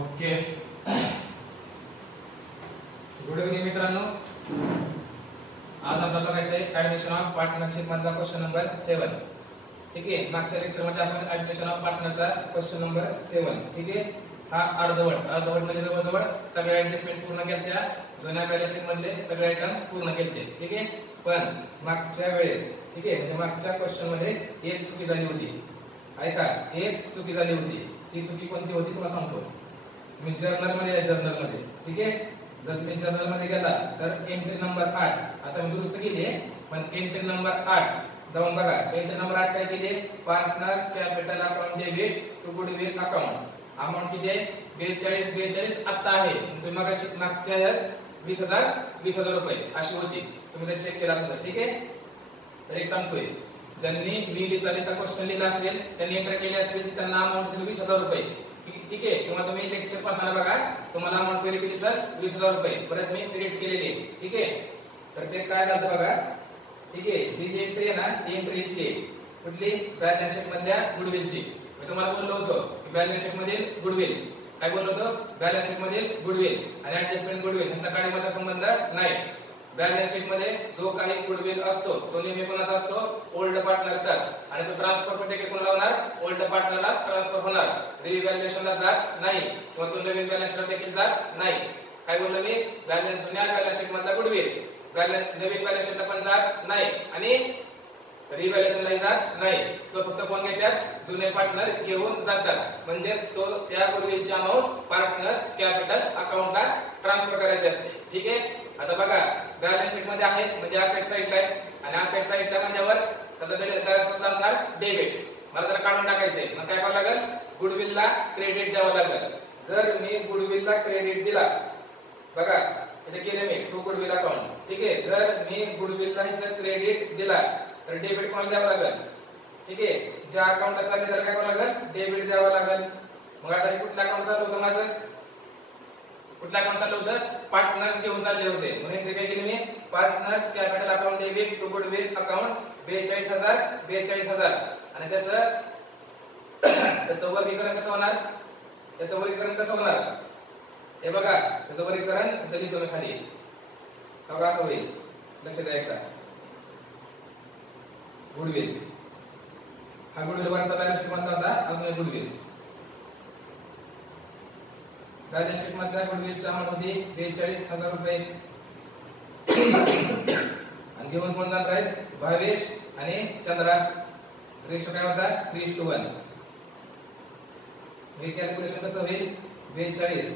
Okay, good evening मित्रांनो. आज आपल्याला बघायचं आहे ऍडमिशन ऑफ पार्टनरशिप मधला क्वेश्चन नंबर 7. ठीक आहे, मागच्या लेक्चर मध्ये आपण ऍडमिशन ऑफ पार्टनरचा क्वेश्चन नंबर 7. ठीक आहे, हा अर्धवट म्हणजे जवळजवळ सगळ्या ऍडजस्टमेंट पूर्ण केल्या, जुन्या बॅलन्स शीट मधले सगळे आयटम्स पूर्ण केले. ठीक आहे, पण मागच्या वेळेस ठीक आहे म्हणजे मागच्या क्वेश्चन मध्ये एक चुकी झाली होती. ऐका, एक चुकी झाली होती. ती चुकी कोणती होती तुम्हाला सांगतो. तुम्ही जर्नल मध्ये ठीक आहे, जर तुम्ही जर्नल मध्ये गेला तर एंट्री नंबर 8 आता मी दुरुस्त केली आहे, पण एंट्री नंबर 8 जाऊन बघा. एंट्री नंबर 8 काय केली? Partners capital account debit to goodwill account. Amount किती आहे? 42 आता आहे. तुम्ही मागच्या 20,000 रुपये अशी होती. तुम्ही जर चेक केला असेल. ठीक आहे, तर एक सांगतोय, ज्यांनी मी लिहिता क्वेश्चन लिहिला असेल त्यांनी एंटर केले असतील त्यांना अमाउंट 20,000 रुपये. ठीक आहे, किंवा तुम्ही लेक्चर पाहताना बघा तुम्हाला अमाउंट किती दिसल? 20,000 रुपये. परत मी क्रिएट केलेली आहे. ठीक आहे, तर ते काय झालं बघा. ठीक आहे, ही जी एंट्री आहे ना ती एंट्री इथली कुठली? बॅलन्स शीट मधल्या गुडविलची. मी तुम्हाला बोललो होतो की बॅलन्स शीट मधील गुडविल काय बोललो होतो? बॅलन्स शीट मधील गुडविल आणि ऍडजस्टमेंट गुडविल यांचा काळीमध्ये संबंध नाही. बॅलन्स शीट मध्ये जो काही गुडविल असतो तो नेहमी कोणाचा असतो? ओल्ड पार्टनरचाच. आणि तो ट्रान्सफर पण देखील कोणाला होणार? ओल्ड पार्टनरलाच ट्रान्सफर होणार. रिव्हॅल्युएशनला जात नाही किंवा तो नवीन बॅलन्स शीटला देखील जात नाही. काय बोललो मी? बॅलन्स जुन्या बॅलन्स शीट मधला गुडविल नवीन बॅलन्स शीटला पण जात नाही आणि रिव्हॅल्युएशनला जात नाही. तो फक्त कोण घेतात? जुने पार्टनर घेऊन जातात. म्हणजे तो त्या गुडविलची अमाउंट पार्टनर्स कॅपिटल अकाउंटला ट्रान्सफर करायची असते. ठीक आहे, आता बघा बॅलन्स शीट मध्ये आहे म्हणजे असेट साइडला आहे आणि असेट साइडला म्हणल्यावर त्याचा बॅलन्स लागणार डेबिट. मला तर काढून टाकायचंय. मग काय करावं लागेल? गुडविलला क्रेडिट द्यावं लागेल. जर मी गुडविलला क्रेडिट दिला, बघा इथे केले मी टू गुडविल अकाउंट. ठीक आहे, जर मी गुडविलला इथे क्रेडिट दिला तर डेबिट कोणाला द्यावं लागेल? ठीक आहे, ज्या अकाउंटला चालले त्याला काय करावं लागेल? डेबिट द्यावं लागेल. मग आता हे कुठलं अकाउंट चालू होतं माझं? कुठलं अकाउंट चालू होतं? पार्टनर्स घेऊन चालले होते. म्हणून काय केली मी? Partners capital account debit to goodwill account 42,000 आणि त्याचं वर्गीकरण कसं होणार? त्याचं वर्गीकरण कसं होणार हे बघा. त्याचं वर्गीकरण लिहितो मी खाली. बघा असं होईल, लक्ष द्या एकदा. गुडविल हा गुडविल वरचा बॅलन्स शीट मधला होता. अजून गुडविल बॅलन्स शीट मधल्या गुडविलची अमाउंट होती 42,000 रुपये आणि घेऊन कोण जाणार आहेत? भावेश आणि चंद्रा. रेशो काय होता? 3:1. हे कॅल्क्युलेशन कसं होईल? 42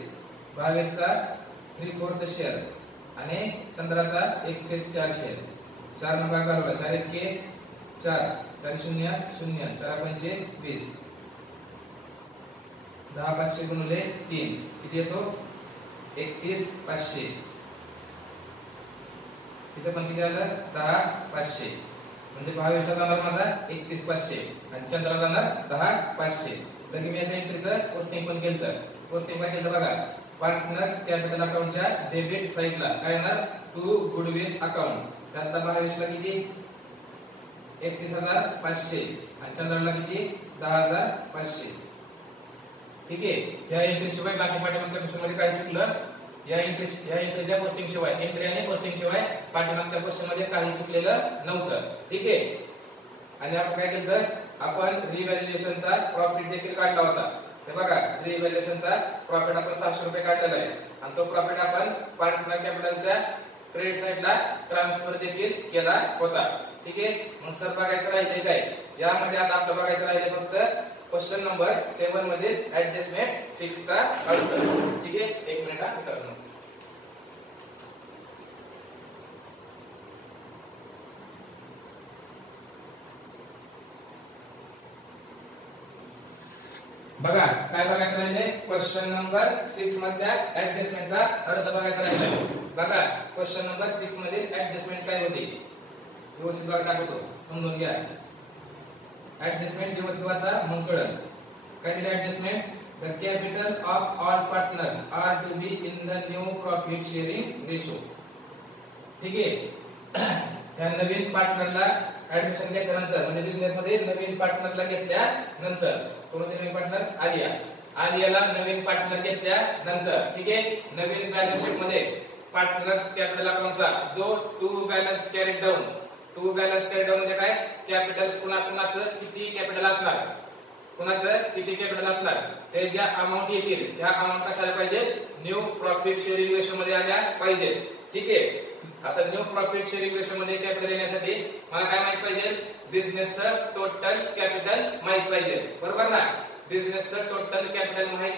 भावेशचा 3/4 शेअर आणि चंद्राचा 1/4 शेअर. 4 नंबर घालवला. 4 1 4 4 0 0 4 5 20. 10 500 गुणिले 3 किती येतो? 31,500. इथे पण किती आलं? 10,500. म्हणजे भावेशला जाणार माझा 31,500 आणि चंद्राला जाणार 10,500. लगे मी याच्या एंट्रीचं पोस्टिंग पण केलं. पोस्टिंग काय केलं बघा. पार्टनर्स कॅपिटल अकाउंटच्या डेबिट साइडला काय येणार? To goodwill account. त्यातला भावेशला किती? 31,500 आणि चंद्राला किती? 10,500. ठीक आहे, या एंट्री शिवाय बाकी पाठीमागच्या क्वेश्चन मध्ये काय चुकलं? या एंट्रीच्या पोस्टिंग शिवाय, एंट्री आणि पोस्टिंग शिवाय पाठीमागच्या क्वेश्चन मध्ये काही चुकलेलं नव्हतं. ठीक आहे, आणि आपण काय केलं? आपण रिव्हॅल्युएशनचा प्रॉफिट देखील काढला होता. हे बघा, रिव्हॅल्युएशनचा प्रॉफिट आपण 700 रुपये काढलेला आहे आणि तो प्रॉफिट आपण पार्टनर कॅपिटलच्या क्रेडिट साइडला ट्रान्सफर देखील केला होता. ठीक आहे, मग सर बघायचं राहिले काय? यामध्ये आता आपलं बघायचं राहिले फक्त क्वेश्चन नंबर 7 मध्ये ऍडजस्टमेंट 6 चा अर्थ. ठीक आहे, एक मिनिट हा मित्रांनो. बघा काय बघायचं राहिले? क्वेश्चन नंबर 6 मधल्या ऍडजस्टमेंटचा अर्थ बघायचा राहिला. बघा क्वेश्चन नंबर 6 मध्ये ऍडजस्टमेंट काय होती व्यवस्थित बघा, दाखवतो समजून घ्या. ऍडजस्टमेंट दिवसभराचा मंगळन काय दिलं? Adjustment the capital of all partners are to be in the new profit sharing ratio. ठीक आहे, या नवीन पार्टनरला ऍडमिशन घेतल्यानंतर म्हणजे बिझनेस मध्ये नवीन पार्टनरला घेतल्यानंतर कोणते नवीन पार्टनर? आलिया. आलियाला नवीन पार्टनर घेतल्यानंतर, ठीक आहे, नवीन बॅलन्स शीट मध्ये पार्टनर्स कॅपिटल अकाउंटचा जो टू बॅलन्स कॅरीड डाऊन म्हणजे काय, कॅपिटल कुणाचं किती कॅपिटल असणार, कुणाचं किती कॅपिटल असणार, ते ज्या अमाउंट येतील त्या अमाउंट कशाला पाहिजे, न्यू प्रॉफिट शेअरिंग रेशो मध्ये आल्या पाहिजे. ठीक आहे. आता न्यू प्रॉफिट शेअरिंग रेशो मध्ये कॅपिटल येण्यासाठी मला काय माहित पाहिजे, बिझनेसचं टोटल कॅपिटल माहित पाहिजे. बरोबर ना. बिझनेसचं टोटल कॅपिटल माहित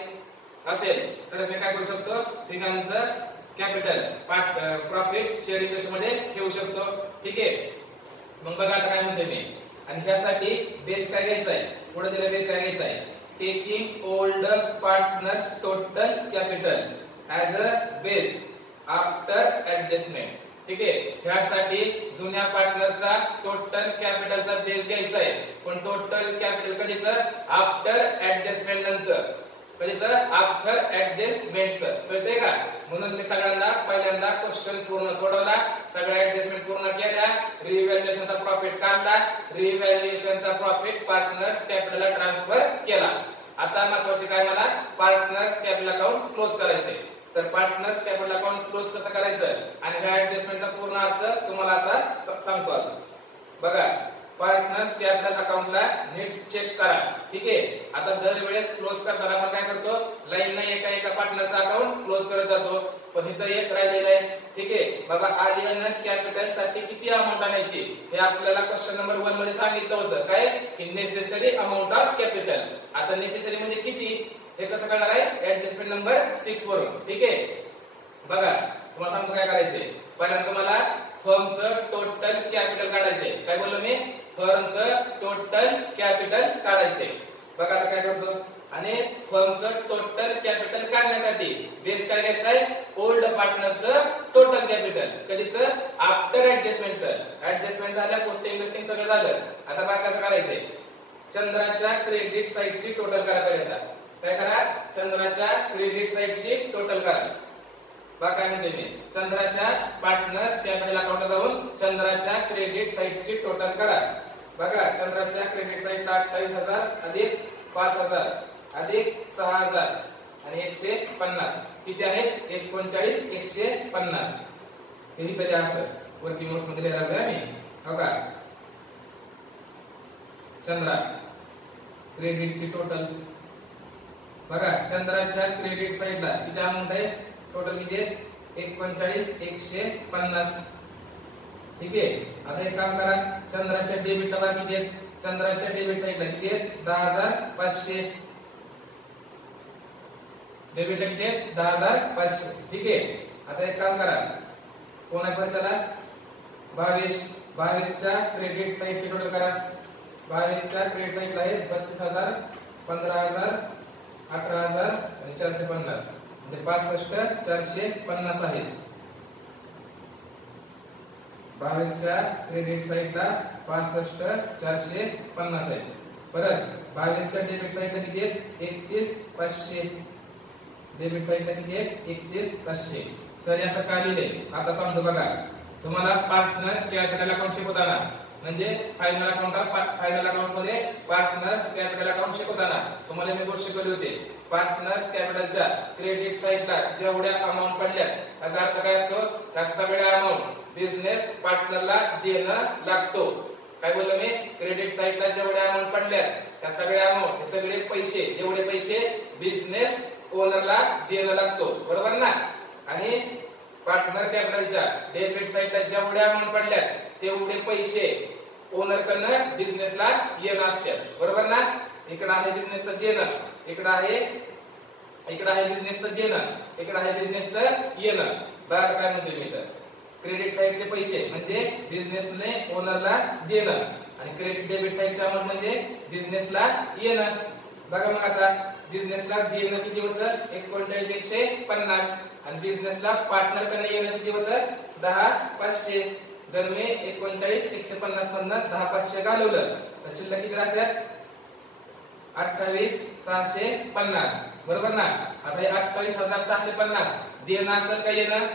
असेल तर मी काय करू शकतो, तिघांचं कॅपिटल प्रॉफिट शेअरिंग रेशो मध्ये ठेवू शकतो. ठीक आहे. मग बघा आता काय म्हणतोय मी, आणि त्यासाठी बेस काय घ्यायचा आहे, पुढे दिलेला बेस काय घ्यायचा आहे, taking old partners total capital as a base after adjustment. ठीक आहे. त्यासाठी जुन्या पार्टनरचा टोटल कॅपिटलचा बेस घ्यायचा आहे, पण टोटल कॅपिटल कधीचं, आफ्टर ऍडजस्टमेंट नंतर, कधीचं, आफ्टर ऍडजस्टमेंटचं. कळतंय का. म्हणून मी सगळ्यांना पहिल्यांदा क्वेश्चन पूर्ण सोडवला, सगळ्या ऍडजस्टमेंट पूर्ण केल्या, रिव्हॅल्युएशनचा प्रॉफिट काढला, रिव्हॅल्युएशनचा प्रॉफिट पार्टनर्स कॅपिटलला ट्रान्सफर केला. आता महत्त्वाचे काय, मला पार्टनर्स कॅपिटल अकाउंट क्लोज करायचंय. तर पार्टनर्स कॅपिटल अकाउंट क्लोज कसं करायचं आणि ह्या ऍडजस्टमेंटचा पूर्ण अर्थ तुम्हाला आता सांगतो. बघा, पार्टनर्स कॅपिटल अकाउंटला नीट चेक करा. ठीक आहे. आता दरवेळेस क्लोज करताना आपण काय करतो, लाईन नाही एका पार्टनरचा अकाउंट क्लोज करत जातो, पण इथं एक राहिलेलं आहे. ठीक आहे. बाबा, आलियानं कॅपिटल साठी किती अमाउंट आणायची हे आपल्याला क्वेश्चन नंबर 1 मध्ये सांगितलं होतं, काय की नेसेसरी अमाउंट ऑफ कॅपिटल. आता नेसेसरी म्हणजे किती हे कसं करणार आहे, ऍडजस्टमेंट नंबर 6 वरून. ठीक आहे. बघा, तुम्हाला सांगतो काय करायचंय. पहिल्यांदा तुम्हाला फर्मचं टोटल कॅपिटल काढायचंय. काय बोललो मी, फर्मचं टोटल कॅपिटल काढायचंय. बघा आता काय करतो, आणि फर्मचं टोटल कॅपिटल काढण्यासाठी बेस काय घ्यायचा आहे, ओल्ड पार्टनरचं टोटल कॅपिटल, कधीचं, आफ्टर ऍडजस्टमेंटचं. ऍडजस्टमेंट झालं, पोस्टिंग लिफ्टिंग सगळं झालं. आता बघा कसं करायचंय, चंद्राच्या क्रेडिट साईडची टोटल करा. पहिल्यांदा काय करा, चंद्राच्या क्रेडिट साईडची टोटल करा. बघा काय म्हणते मी, चंद्राच्या पार्टनर्स कॅपिटल अकाउंटला जाऊन चंद्राच्या क्रेडिट साईडची टोटल करा. बघा, चंद्राच्या क्रेडिट साईडला 28,000 अधिक 5,000 अधिक 6,000 आणि 150 किती आहे, 39,150. हे तरी असं वरती नोट्स मध्ये लिहायला लागलोय मी. बघा, चंद्रा क्रेडिटची टोटल. बघा, चंद्राच्या क्रेडिट साईडला किती अमाउंट आहे, टोटल किती आहे, 39,150. ठीक आहे. आता एक काम करा, चंद्राच्या डेबिटला बघा किती आहे, चंद्राच्या डेबिट साईडला किती आहे, 10,500. डेबिटला किती आहे, 10,500. ठीक आहे. आता एक काम करा, कोणाकडे 22च्या क्रेडिट साईडची टोटल करा. 22च्या क्रेडिट साईडला आहे 32,000, 15,000, 18,000 आणि 450, म्हणजे 65,450 आहे. 22च्या क्रेडिट साईडला 65,450 आहे. परत 22च्या डेबिट साईडला किती आहे, 31,500. डेबिट साईडला किती आहे, 31,500. सर असं का लिहिले, आता सांगतो. बघा, तुम्हाला पार्टनर कॅपिटल अकाउंट शिकवताना, म्हणजे फायनल अकाउंट मध्ये पार्टनर्स कॅपिटल अकाउंट शिकवताना तुम्हाला मी गोष्ट शिकवली होती. पार्टनर्स कॅपिटलच्या क्रेडिट साईडला जेवढ्या अमाउंट पडल्या त्याचा अर्थ काय असतो, त्या सगळ्या अमाउंट बिझनेस पार्टनरला देणं लागतो. काय बोललो मी, क्रेडिट साईडला जेवढ्या अमाउंट पडल्या त्या सगळ्या अमाउंट, सगळे पैसे, जेवढे पैसे बिझनेस ओनरला देणं लागतो. बरोबर ना. आणि पार्टनर कॅपिटलच्या डेबिट साईडला जेवढ्या अमाउंट पडल्या तेवढे पैसे ओनर कडनं बिझनेसला येणं असतात. बरोबर ना. इकडे आहे बिझनेसचं देणं, इकडे आहे बिझनेसचं देणं, इकडे आहे बिझनेसचं येणं. बघा काय म्हणतो मी, तर क्रेडिट साईडचे पैसे म्हणजे बिझनेसने ओनरला देणं आणि क्रेडिट डेबिट साईडचे अमाउंट म्हणजे बिझनेसला येणं. बघा मग आता बिझनेसला देणं किती होतं, 39,150 आणि बिझनेसला पार्टनर कडनं येणं किती होतं, 10,500. जर मी 39,150 मधनं 10,500 घालवलं तर शिल्लक किती राहतात, 28,650. बरोबर ना. आता हे 28,650 देणं असेल का येणं,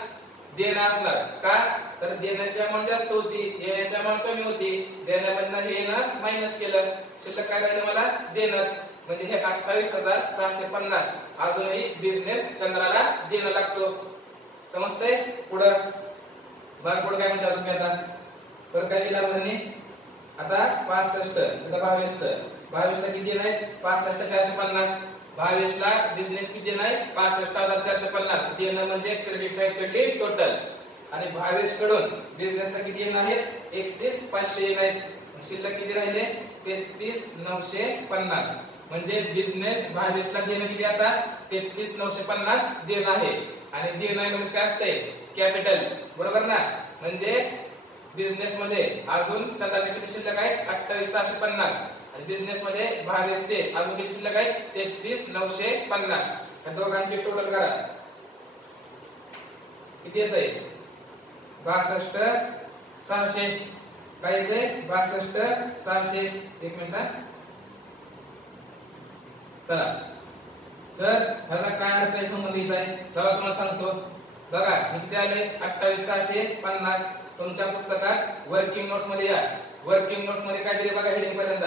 देणं असणार. का तर देण्याची अमाउंट जास्त होती, येण्याची अमाउंट कमी होती. देण्यामधनं येणं मायनस केलं, शिल्लक काय राहिलं मला, देणंच. म्हणजे हे 28,650 अजूनही बिझनेस चंद्राला देणं लागतो. समजतंय? पुढं पुढे काय म्हणतात तुम्ही आता परत काय केलं आपण आता 65 आता 22 ला किती देणार आहे 65,450 22 ला बिझनेस किती देणार आहे 65,450 देणं म्हणजे क्रेडिट साइड कडली टोटल आणि 22 कडून बिझनेसला किती येणार आहे 31,500 येणार आहे. शिल्लक किती राहिले 33,950 म्हणजे बिझनेस 22 ला देणं किती आता 33,950 देणं आहे आणि देणं म्हणजे काय असते कॅपिटल बरोबर ना. म्हणजे बिझनेस मध्ये अजून चंद्राचे किती शिल्लक आहे 28,650 आणि बिझनेस मध्ये 22 चे अजून किती शिल्लक आहे 33,950. या दोघांची टोटल करा किती येतंय 62,600 काय येते 62,600. एक मिनिट चला सर ह्याचा काय अर्थ आहे संबंध इथं आहे तेव्हा तुम्हाला सांगतो. बघा किती आले 28,650. तुमच्या पुस्तकात वर्किंग नोट्स मध्ये या वर्किंग नोट्स मध्ये काय दिले बघा हेडिंग पर्यंत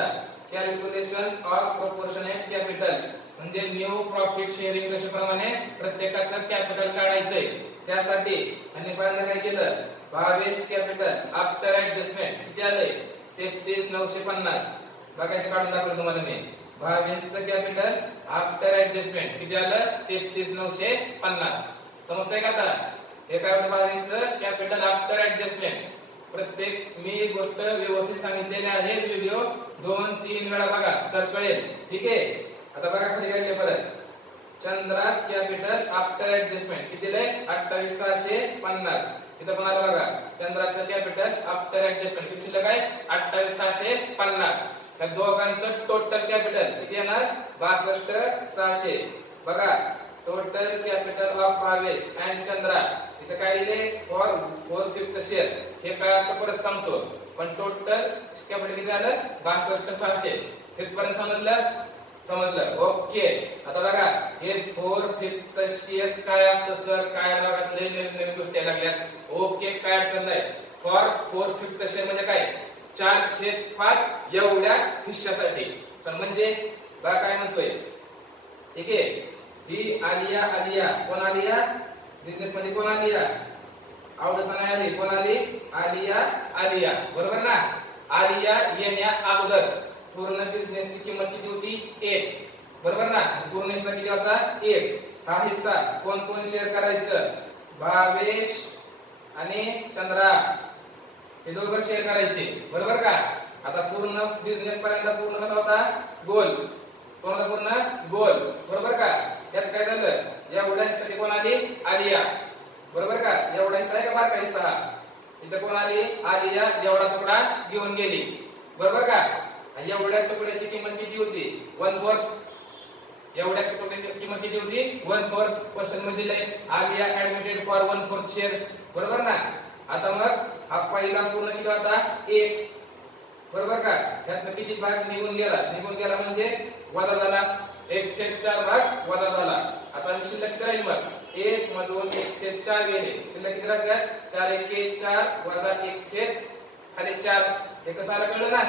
कॅल्क्युलेशन ऑफ प्रोपोर्शनेट कॅपिटल म्हणजे न्यू प्रॉफिट शेअरिंग रेशो प्रमाणे प्रत्येकाचं कॅपिटल काढायचंय. त्यासाठी आणि पहिल्यांदा काय केलं 22 कॅपिटल आफ्टर ऍडजस्टमेंट किती आले 33,950. बघायचं काढून दाखवलं तुम्हाला मी 22 चं कॅपिटल आफ्टर ऍडजस्टमेंट किती आलं 33,950. समजतंय का आता हे काय होतं 22 चं कॅपिटल आफ्टर ऍडजस्टमेंट. प्रत्येक मी गोष्ट व्यवस्थित सांगितलेली आहे व्हिडिओ 2-3 वेळा बघा तर कळेल. ठीक आहे आता बघा खाली काय परत चंद्राज कॅपिटल आफ्टर ऍडजस्टमेंट किती आहे 28,650. इथं पण आलं बघा चंद्राचं कॅपिटल आफ्टर ऍडजस्टमेंट किती शिल्लक आहे 28,650. या दोघांचं टोटल कॅपिटल किती येणार 62,600. बघा total capital of 22 and Chandra इथं काय लिहिले फॉर 4/5 शेअर. हे काय असतं परत सांगतो पण टोटल कॅपिटल किती आलं 62,600. इथपर्यंत समजलं ओके. आता बघा हे 4/5 शेअर काय असतं सर काय बघातले नवीन गोष्टी लागल्यात ओके काय अडचण नाही. फॉर 4/5 शेअर म्हणजे काय 4/5 एवढ्या हिश्श्यासाठी सर म्हणजे बघा काय म्हणतोय. ठीक आहे ही आलिया कोण आलिया बिझनेस मध्ये कोण आलिया आवडसा नाही आली कोण आली आलिया बरोबर ना. आलिया येण्या अगोदर पूर्ण बिझनेसची किंमत किती होती 1 बरोबर ना. पूर्ण हिस्सा किती होता 1. हा हिस्सा कोण कोण शेअर करायचं 22 आणि चंद्रा हे दोघं शेअर करायचे बरोबर का. आता पूर्ण बिझनेस पर्यंत पूर्ण कसा होता गोल कोणाचा पूर्ण गोल बरोबर का. त्यात काय झालं एवढ्या हिस्सा कोण आली आलिया बरोबर का. एवढा हिस्सा आहे का बारका हिस्सा इथं कोण आली आलिया एवढा तुकडा घेऊन गेली बरोबर का. एवढ्या तुकड्याची किंमत किती होती 1/4. एवढ्या तुकड्याची किंमत किती होती 1/4. क्वेश्चन मध्ये दिलंय आलिया ऍडमिटेड फॉर 1/4 शेअर बरोबर ना. आता मग हा पहिला पूर्ण किती होता 1 बरोबर का. त्यातनं किती भाग निघून गेला म्हणजे वजा झाला 1/4 भाग वजा झाला. आता शिल्लक किती राहील मग 1 मधून 1/4 गेले शिल्लक किती राहतात 4 1 4 वजा 1 खाली 4. हे कसं आलं कळलं ना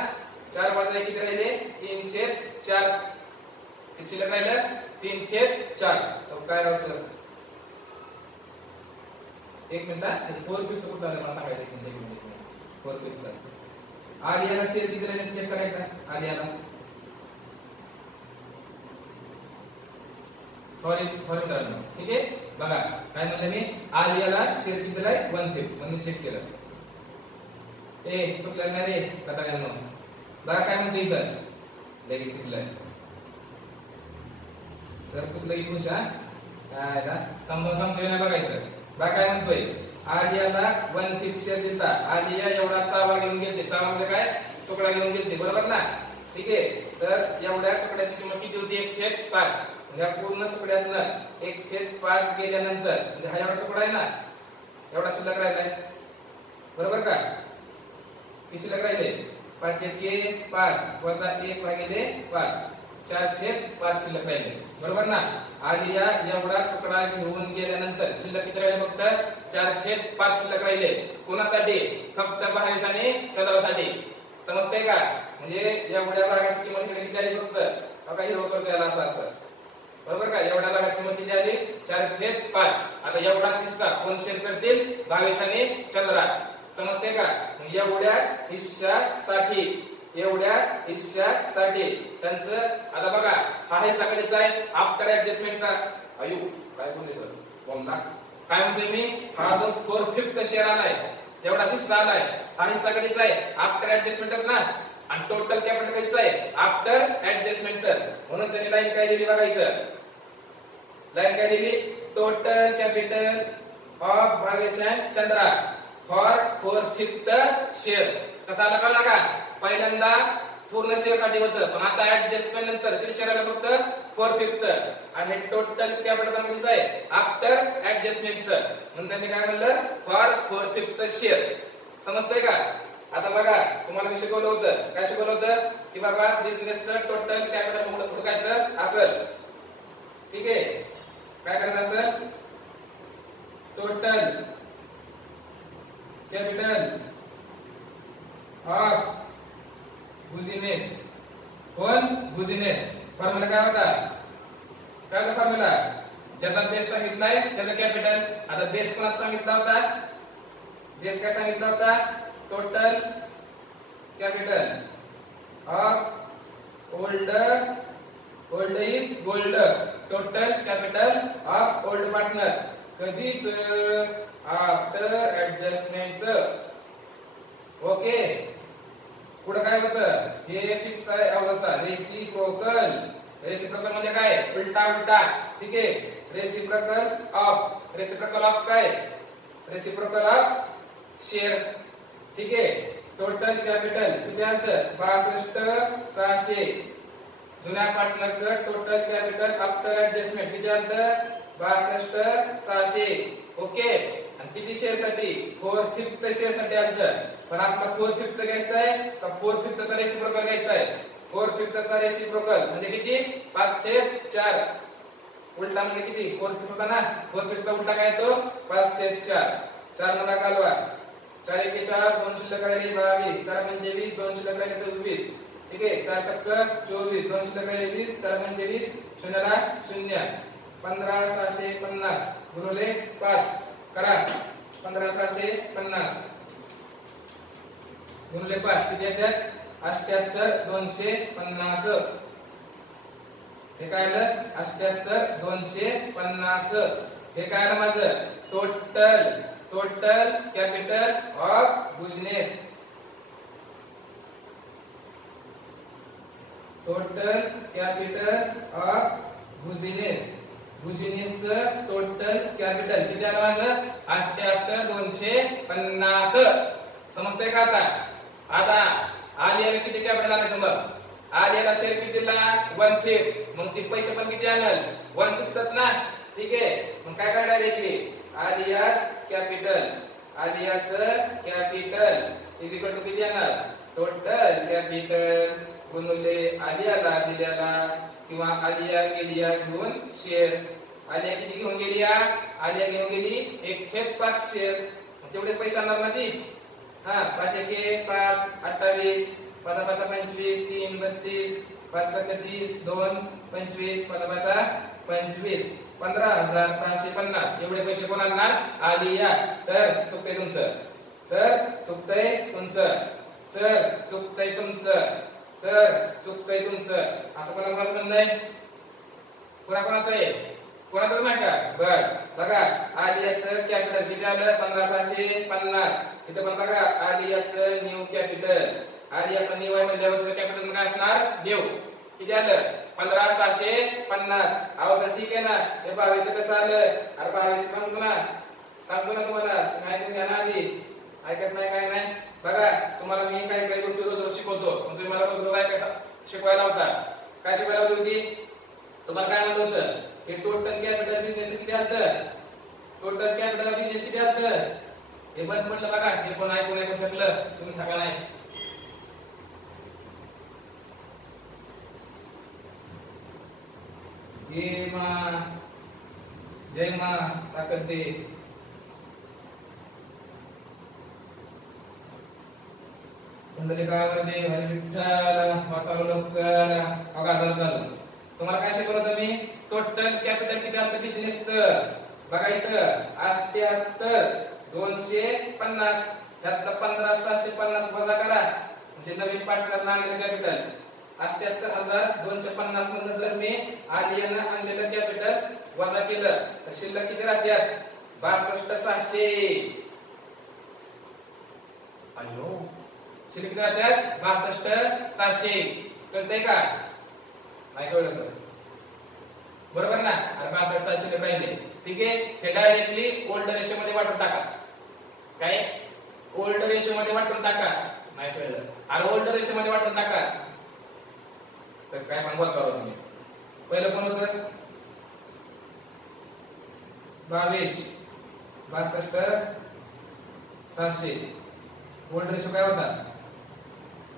4 वजा 1 किती राहिले 3/4 किती शिल्लक राहिलं 3/4. काय राहू सर एक मिनिट 4/5 कुठं आलं मला सांगायचं एक मिनिट 4/5 आलियाला शेअर किती राहिले चेक करायचा आलियाला सॉरी मित्रांनो. ठीक आहे बघा काय म्हणलं मी आलियाला शेअर किती आहे 1/5 म्हणून चेक केलं. चुकलं नाही रे कथांनो. बघा काय म्हणतो इथं लगेच चुकलंय सर चुकलं की खुश काय समजावून सांगतोय ना बघायचं. बघा काय म्हणतोय आलियाला 1/5 शेअर दिलता. आलिया एवढा चावा घेऊन गेलते. चावा म्हणजे काय तुकडा घेऊन गेलते बरोबर ना. ठीक आहे तर एवढ्या तुकड्याची किंमत किती होती 1/5. ह्या पूर्ण तुकड्यातनं 1/5 गेल्यानंतर म्हणजे हा एवढा तुकडा आहे ना एवढा शिल्लक राहिलाय बरोबर का. किती शिल्लक राहिले 5 1 5 वजा 1 भागिले 5 4/5 शिल्लक राहिले बरोबर ना. आलिया एवढा तुकडा घेऊन गेल्यानंतर शिल्लक किती राहिले फक्त 4/5 शिल्लक राहिले. कोणासाठी फक्त 22 आणि 14साठी. समजतंय का म्हणजे एवढ्या भागाची किंमत किती आली फक्त बघा हिरव करतो याला असं असं, बरोबर का? एवढ्या भागाची किंमत किती आली? 4/5. आता एवढा हिस्सा कोण शेअर करतील? भावेश आणि चंद्रा. समजते का? एवढ्या हिस्सासाठी त्यांचं आता बघा हा हिस्सा कधीचा आहे? आफ्टर ऍडजस्टमेंटचा. अयो काय बोलले सर? बोलला काय म्हणतोय मी? हा जो 4/5 शेअर आलाय एवढा हिस्सा आलाय, हा हिस्सा कधीचा आहे? आफ्टर ऍडजस्टमेंटच ना. आणि टोटल कॅपिटल कधीचा आहे? आफ्टर ऍडजस्टमेंटच. म्हणून त्यांनी लाईन काय दिली बघा इथं? लाईन काय दिली? Total capital of Bhavesh and Chandra for 4/5 share. कसा आला कळला का? पहिल्यांदा पूर्ण शेअर साठी होतं, पण आता ऍडजस्टमेंट नंतर किती शेअर आला? फक्त 4/5. आणि टोटल कॅपिटल कितीचं आहे? आफ्टर ऍडजस्टमेंटचं. म्हणून त्यांनी काय म्हणलं? For 4/5 share. समजतंय का? आता बघा तुम्हाला मी शिकवलं होतं, काय शिकवलं होतं? की बाबा बिझनेसचं टोटल कॅपिटल हुडकायचं असेल, ठीक आहे? काय करायचं असेल? Total capital of business. कोण? बिझनेस. फॉर्म्युला काय होता? काय होता फॉर्म्युला? ज्याचा बेस सांगितलाय त्याचं कॅपिटल. आता बेस कोणाचा सांगितला होता? बेस काय सांगितला होता? Total capital of old is gold. Total capital of old partner कधीच? आफ्टर ऍडजस्टमेंटचं. ओके. पुढे काय होतं? हे फिक्स आहे अवस्था. रेसिप्रोकल. रेसिप्रोकल म्हणजे काय? उलटा उलटा. ठीक आहे. रेसिप्रोकल ऑफ काय? Reciprocal of share. ठीक आहे. टोटल कॅपिटल किती आलं? 62,600. जुन्या पार्टनरचं टोटल कॅपिटल आफ्टर ऍडजस्टमेंट किती आलं? 62,600. ओके. आणि किती शेअर साठी? 4/5 शेअर साठी आलं. पण आपला 4/5 घ्यायचा आहे का 4/5 चा रेसिप्रोकल घ्यायचा आहे? 4/5 चा रेसिप्रोकल म्हणजे किती? 5/4. उलटा म्हणजे किती? 4/5 होता ना. 4/5 चा उलटा काय येतो? 5/4. 4 मध्ये घालवा. 4 1 4, 2 शिल्लक राहिले 22, 4 पंचे 20, 2 शिल्लक राहिले 26. ठीक आहे. 4 7 24, 2 शिल्लक राहिले 20, 4 पंचे 20, शून्याला 0. 15,650 गुणिले 5 करा. 15,650 गुणिले 5 किती येतात? 78,250. हे काय आलं? 78,250. हे काय आलं माझं? Total capital of business. Total capital of business. बिझनेसचं टोटल कॅपिटल किती आलं माझं? 78,250. समजतंय का आता? आता आलियाला किती कॅपिटल आलं समज? आलियाला शेअर कितीला? 1/5. मग ते पैसे पण किती आणल? 1/5च ना. ठीक आहे. मग काय काय डायरेक्टली आलियाज कॅपिटल. आलियाचं कॅपिटल इज इक्वल टू किती येणार? टोटल कॅपिटल गुणिले आलियाला दिलेला किंवा आलिया गेलिया घेऊन शेअर. आलिया किती घेऊन गेली? आलिया घेऊन गेली 1/5 शेअर. तेवढे पैसे आणणार ना ती. हा 5 1 5 28, 5 5 25, 3 32, 5 7 30, 2 25, 5 5 25, 15,650. एवढे पैसे कोण आणणार? आलिया. सर चुकतंय तुमचं. सर चुकतंय तुमचं. सर चुकतंय तुमचं. सर चुकतंय तुमचं. असं कोणाचं म्हणणं आहे? कोणाकोणाचं आहे? कोणाचं नाही का? बर बघा आलियाचं कॅपिटल किती आलं? 15,650. इथं पण बघा आलियाचं न्यू कॅपिटल. आलिया पण न्यू आहे म्हणजे कॅपिटल काय असणार? न्यू. किती आलं? 15,650. अहो सर ठीक आहे ना. हे 22 कसं आलं? अरे 22 सांगतो ना तुम्हाला. ऐकून घ्या ना आधी. ऐकत नाही काय नाही. बघा तुम्हाला मी काही गोष्टी रोज शिकवतो, पण तुम्ही मला रोज काय शिकवायला होता? काय शिकवायला होती? तुम्हाला काय म्हणलं होतं? हे टोटल कॅपिटल बिझनेस किती आलं? टोटल कॅपिटल बिझनेस किती आलं? हे बंद पडलं बघा. हे पण ऐकून थकलं. तुम्ही थका नाही. ये मा जय मा ताकद दे. पुंडलिकावरती हरी विठ्ठल वाचावं लवकर. बघा झालं. तुम्हाला काय शिकवलं होतं मी? टोटल कॅपिटल किती आलं बिझनेसचं? बघा इथं 78,250 त्यातलं 15,650 वजा करा म्हणजे नवीन पार्टनरला आणलेलं कॅपिटल 78,250 मधनं जर मी आलियानं आणलेलं कॅपिटल वजा केलं तर शिल्लक किती राहतात? 62,600. अयो शिल्लक किती राहतात? 62,600. कळतंय का? नाही कळलं सर? बरोबर ना? अरे 62,600 पाहिजे. ठीक आहे, ते डायरेक्टली ओल्ड रेशो मध्ये वाटून टाका. काय? ओल्ड रेशो मध्ये वाटून टाका. नाही कळलं? अरे ओल्ड रेशो मध्ये वाटून टाका. तर काय पण बोलता हो तुम्ही? पहिलं कोण होतं? 22, 62,600. ओल्ड रेशो काय होता?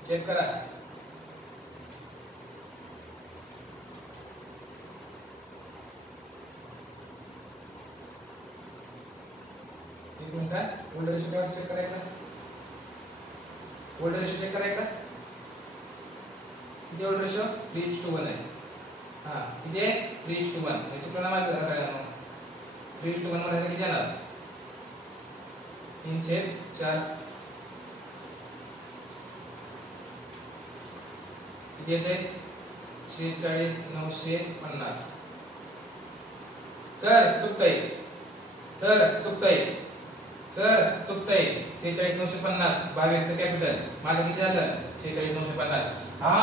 चेक करा. एक मिनिट, ओल्ड रेशो काय चेक करायचा? ओल्ड रेशो चेक करायचा किती? ओल्ड रेशो 3:1 आहे. हा किती आहे? 3:1. याचं परिणाम असं करायला 3:1 म्हणायचं किती येणार? 3/4. किती येते? 46,950. सर चुकतंय, सर चुकतंय, सर चुकतंय. 46,950 22चं कॅपिटल माझं किती झालं? 46,950. हा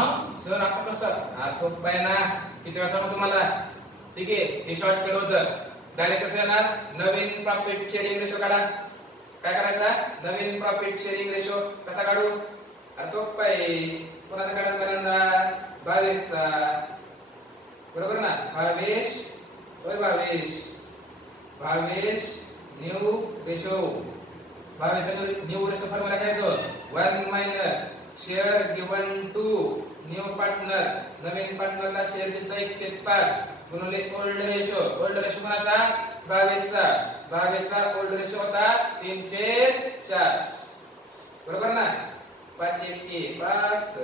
सर असं कसं? सोपं आहे ना. किती वेळा सांगू तुम्हाला? ठीक आहे, हे शॉर्टकट होतं. डायरेक्ट कसं येणार? नवीन प्रॉफिट शेअरिंग रेशो काढा. काय करायचा? नवीन प्रॉफिट शेअरिंग रेशो कसा काढू? अरे सोपं आहे. कोणाचा काढायला पहिल्यांदा? 22चा. बरोबर ना? 22 new ratio. 22 new ratio formula काय येतो? 1 minus share given to new partner. नवीन पार्टनरला शेअर दिला 1/5 गुणिले ओल्ड रेशो. ओल्ड रेशो कोणाचा? 22चा. 22चा ओल्ड रेशो होता 3/4. बरोबर ना? 5/5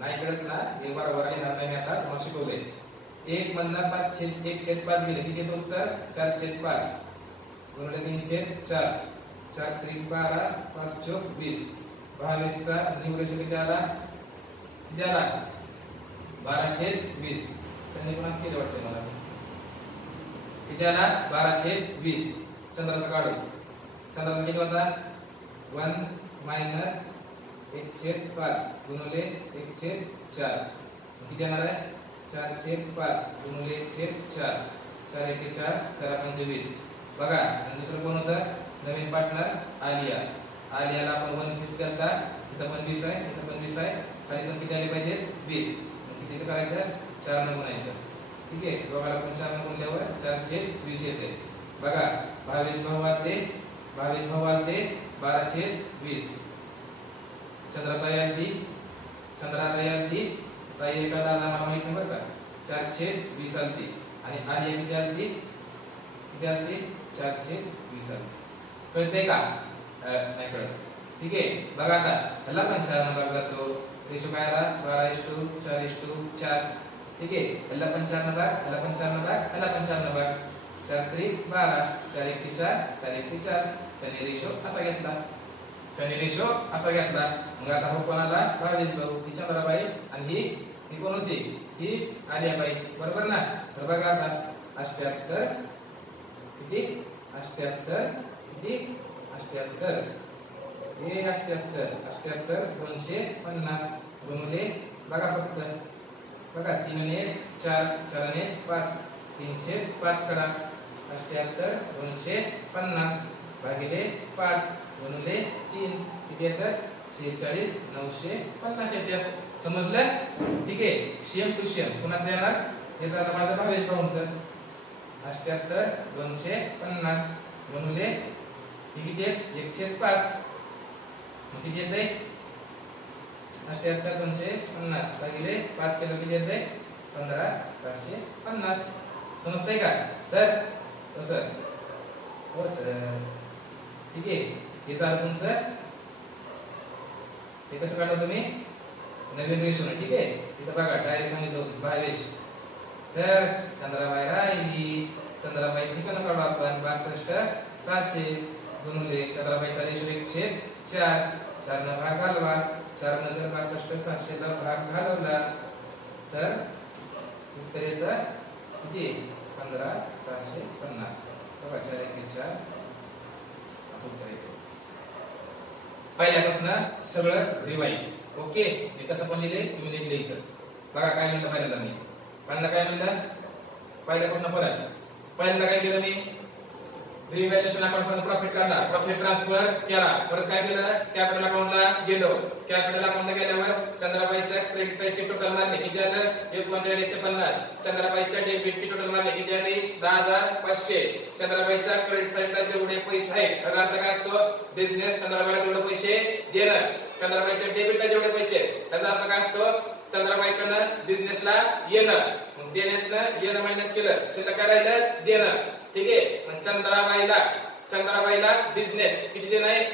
नाही कळत ना? हे बरोबर येणार नाही. आता तुम्हाला शिकवलंय. 1 मधनं 1/5 गेले किती येतं उत्तर? 4/5 गुणिले 3/4. 4×3 = 12, 5×4 = 20. 22चा न्यू रेशो किती आला? 12/20. त्यांनी पण असं केलं वाटतं मला. किती आला? 12/20. चंद्राचा काढू. चंद्राचा किती होता? 1 मायनस 1/5 गुणिले 1/4. किती येणार आहे? 4/5 गुणिले 1/4. 4×1 = 4, 4×5 = 20. बघा, आणि दुसरं कोण होतं? नवीन पार्टनर आलिया. आलियाला आपण 150 आता. इथं पण 20 आहे, इथं पण 20 आहे. खाली पण किती आले पाहिजे? 20. किती करायचं? 4 ने गुणायचं. ठीक आहे, दोघाला पण 4 ने गुणल्यावर 4/20 येते. बघा, 22 भाव आले 12/20. चंद्रताई आली, चंद्राताई आली. ताई एकाला आम्हाला माहित नाही बरं का. 4/20 आलती. आणि आलिया किती आलती? 4/20 आलती. कळतंय का? नाही कळत. ठीक आहे, बघा आता ह्याला पण 4 ने भाग जातो. रेशो काय आला? 12:4:4. ठीक आहे, ह्याला पण 4 ने भाग, ह्याला पण 4 ने भाग, ह्याला पण 4 ने भाग. 4×3 = 12, 4×1 = 4, 4×1 = 4. त्याने रेशो असा घेतला. मग आता हो कोणाला? 22 भाऊ. ही चंद्राबाई आणि ही कोण होती? ही आलियाबाई. बरोबर ना? तर बघा आता 78 किती? 78 किती? 78 हे 78 गुणिले बघा फक्त. बघा 3 ने 4, 4 ने 5, 3/5 करा. 78,250 भागिले 5 गुणिले 3 किती येतं? 46,950 येतात. समजलं? ठीक आहे, सेम टू सेम कुणाचं येणार? हे झालं माझं भावेश भाऊंचं. 78,250 गुणिले किती आहे? 1/5. किती येते? 78,250 भागिले 5 केलं किती येते? 15,750. समजतंय का सर? हो सर, हो सर. ठीक आहे, हे झालं तुमचं. हे कसं काढलं तुम्ही? नवीन रेशो नाही, ठीक आहे. इथं बघा डायरेक्ट सांगितलं 22. सर चंद्राबाई राहिली, चंद्राबाईचं ठिकाण काढू आपण. 62 700 गुणुले चंद्राबाईचा रेशो 1/4. 4 न भाग घालवा. 4 न जर 62 700 ला भाग घालवला तर उत्तर येतं किती? 15750. बघा 4 1 4 असं उत्तर येतं. पहिल्यापासून सगळं रिवाइज. ओके, मी कसं पण लिहिले तुम्ही नीट लिहायचं. बघा काय म्हणलं पहिल्यांदा मी. पहिल्यांदा काय म्हणलं? पहिल्यापासून परत पहिल्यांदा काय केलं मी? रिव्हॅल्युएशन अकाउंट प्रॉफिट काढला, प्रॉफिट ट्रान्सफर केला. परत काय केलं? कॅपिटल अकाउंटला गेलो. कॅपिटल अकाउंटला गेल्यावर चंद्राबाईच्या क्रेडिट साईडची टोटल मारले किती आलं? 1,150. चंद्राबाईच्या डेबिटची टोटल मारले किती आली? 10,500. चंद्राबाईच्या क्रेडिट साईडला जेवढे पैसे आहेत त्याचा अर्थ काय असतो? बिझनेस चंद्राबाईला जेवढे पैसे देणं. चंद्राबाईच्या डेबिटला जेवढे पैसे त्याचा अर्थ काय असतो? चंद्राबाईकडनं बिझनेसला येणं. मग देण्यातनं येणं मायनस केलं, शिल्लक काय राहिलं? देणं. ठीक आहे. मग चंद्राबाईला बिझनेस किती देणं आहे?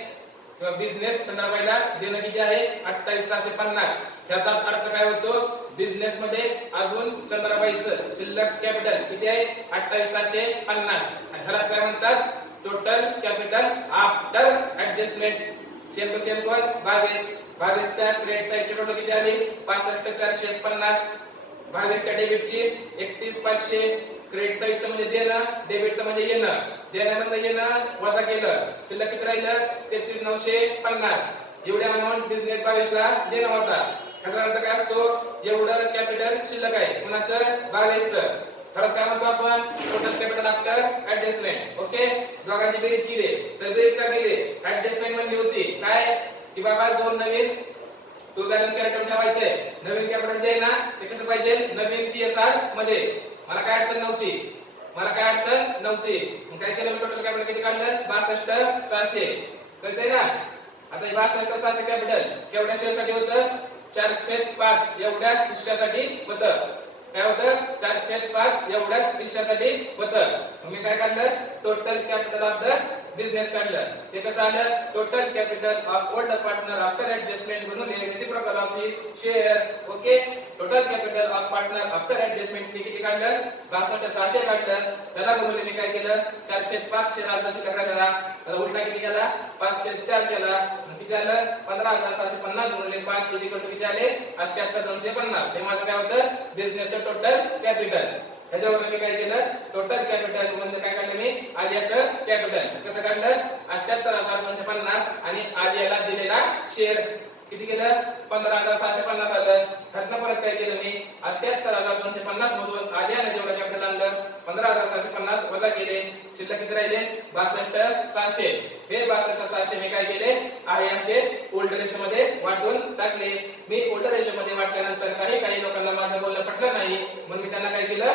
किंवा बिझनेस चंद्राबाईला देणं किती आहे? 28,750. याचा अर्थ काय होतो? बिझनेस मध्ये अजून चंद्राबाईचं शिल्लक कॅपिटल किती आहे? 28,750. आणि ह्याला काय म्हणतात? Total capital after adjustment. Same to same कोण? 22च्या क्रेडिट साईडची टोटल किती आली? 65,450. 22च्या डेबिटची 31,500. क्रेडिट साईडचं म्हणजे देणं, डेबिटचं म्हणजे येणं. देण्यामधलं येणं वजा केलं, शिल्लक किती राहिलं? 33,950. एवढ्या अमाऊंट बिझनेस 22ला देणं होता. याचा अर्थ काय असतो? एवढं कॅपिटल शिल्लक आहे. कुणाचं? 22चं. खरंच काय म्हणतो आपण? Total capital after adjustment. Okay, दोघांची बेरीज केली. तर बेरीज का केली? ऍडजस्टमेंट म्हणजे होती काय की बाबा जो नवीन टू बॅलन्स कॅपिटल ठेवायचंय, नवीन कॅपिटल जे आहे ना ते कसं पाहिजे? नवीन पीएसआर मध्ये. मला काय अडचण नव्हती. मग काय केलं? टोटल कॅपिटल किती काढलं? 62,700. कळतंय ना? आता 62,700 कॅपिटल केवढ्या शेअरसाठी होतं? 4/5 एवढ्या हिस्सासाठी होतं. काय होतं? 4/5 एवढ्याच हिस्सासाठी होतं. मी काय काढलं? Total capital of the business काढलं. ते कसं आलं? Total capital of old partner after adjustment म्हणून reciprocal of his share. Okay, total capital of partner after adjustment किती काढलं? 62,700 काढलं. त्याला गुणिले मी काय केलं? 4/5 शेअर आला तशी काढला. त्याला उलटा किती केला? 5/4 केला. किती आलं? 15,750 गुणिले 5 इज इक्वल टू किती आले? 78,250. हे माझं काय होतं? बिझनेसचं टोटल कॅपिटल. त्याच्यावर मी काय केलं? टोटल कॅपिटल म्हणजे काय काढलं मी? आलियाचं कॅपिटल. कसं काढलं? 78,250 आणि आलियाला दिलेला शेअर किती केलं? 15,750 आलं. त्यातनं परत काय केलं मी? 78,250 मधून आलियाने जेवढं कॅपिटल आणलं 15,750 वजा केले, शिल्लक किती राहिले? 62,700. हे 62,700 मी काय केले? आहे असे ओल्ड रेशो मध्ये वाटून टाकले. मी ओल्ड रेशो मध्ये वाटल्यानंतर काही लोकांना माझं बोलणं पटलं नाही, म्हणून मी त्यांना काय केलं?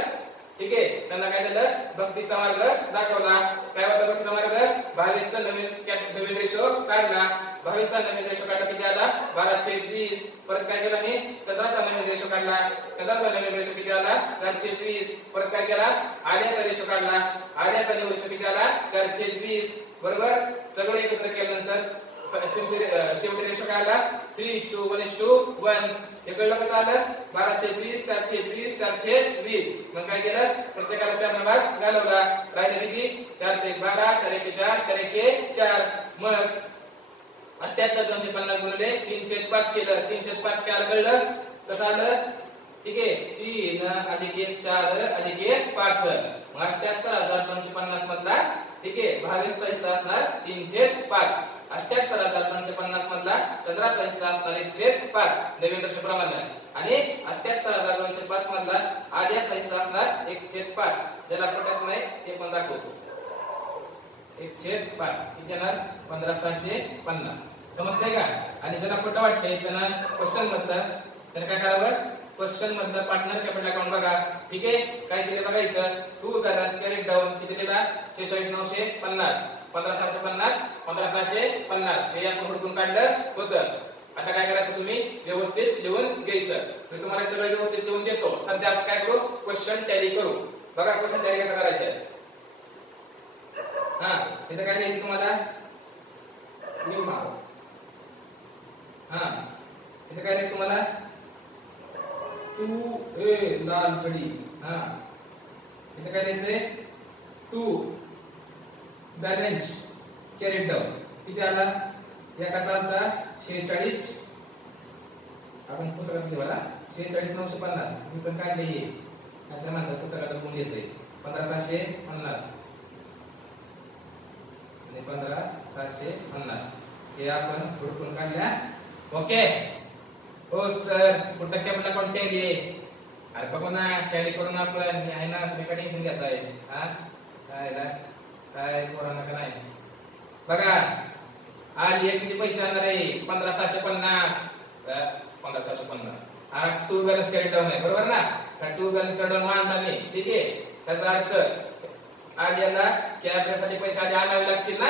ठीक आहे, त्यांना काय दिलं? भक्तीचा मार्ग दाखवला. काय होता भक्तीचा मार्ग? 22चा नवीन रेशो काढला. 22चा नवीन रेशो काढला किती आला? 12/20. परत काय केलं मी? चंद्राचा नवीन रेशो काढला. चंद्राचा नवीन रेशो किती आला? 4/20. परत काय केला? आर्याचा रेशो काढला. आर्याचा नवीन रेशो किती आला? 4/20. बरोबर. सगळे एकत्र केल्यानंतर शेवटी रेशो काय आला? 3:1:1. हे कळलं कसं आलं? 12/20, 4/20, 4/20. मग काय केलं? प्रत्येकाला 4 भाग घालवला. राहिले किती? 4 ते 12, 4 1 4, 4 1 4. मग 78,250 गुणिले 3/5 केलं. 3/5 काय आलं? कळलं कसं आलं? ठीक आहे, 3 अधिक 1 4 अधिक 1 5. 78,250 मधला ठीक आहे 22चा हिस्सा असणार 3/5. 78,250 मधला चंद्राचा हिस्सा असणार 1/5 नवीन रेशोप्रमाणे. आणि 78,205 मधला आर्याचा हिस्सा असणार 1/5. ज्याला पटत नाही ते पण दाखवतो. 1/5 किती येणार? 15,750. समजतंय का? आणि ज्याला खोटं वाटतंय त्यांना क्वेश्चन मधलं त्याने काय करावं? क्वेश्चन मधलं पार्टनर कॅपिटल अकाउंट बघा. ठीक आहे, काय केले बघा इथं? टू बॅलन्स कॅरीड डाऊन किती दिला? 46,950. 15,750, 15,750 हे आपण हुडकून काढलं होतं. आता काय करायचं? तुम्ही व्यवस्थित लिहून घ्यायचं. मी तुम्हाला सगळं व्यवस्थित लिहून देतो. सध्या आपण काय करू? क्वेश्चन टॅली करू. बघा क्वेश्चन टॅली कसं करायचं? हा, इथं काय द्यायचं तुम्हाला? हा, इथं काय द्यायचं तुम्हाला? टू ए लाल छडी. हा इथे काय लिहायचंय? To balance carried down. किती आला? एकाचा आलता 46. आपण पुस्तकात लिहिला 46,950. मी पण काढले हे नाहीतर माझं पुस्तकात गुण येते 15,750 आणि 15,750 हे आपण हुडकून काढल्या. ओके. हो सर कुठं कॅपला कॉन्टॅक्ट घे. अरे बघू ना टॅली करून आपण आहे ना. तुम्ही काय टेन्शन घेताय? हा काय कोरोना का नाही बघा. आली किती पैसे आणणार आहे? 15,750. 15,750. हा टू बॅलन्स कॅरी डाऊन आहे बरोबर ना. टू बॅलन्स कॅरी डाऊन मांडला मी. ठीक आहे. त्याचा अर्थ आलियाला कॅपसाठी पैसे आधी आणावे लागतील ना.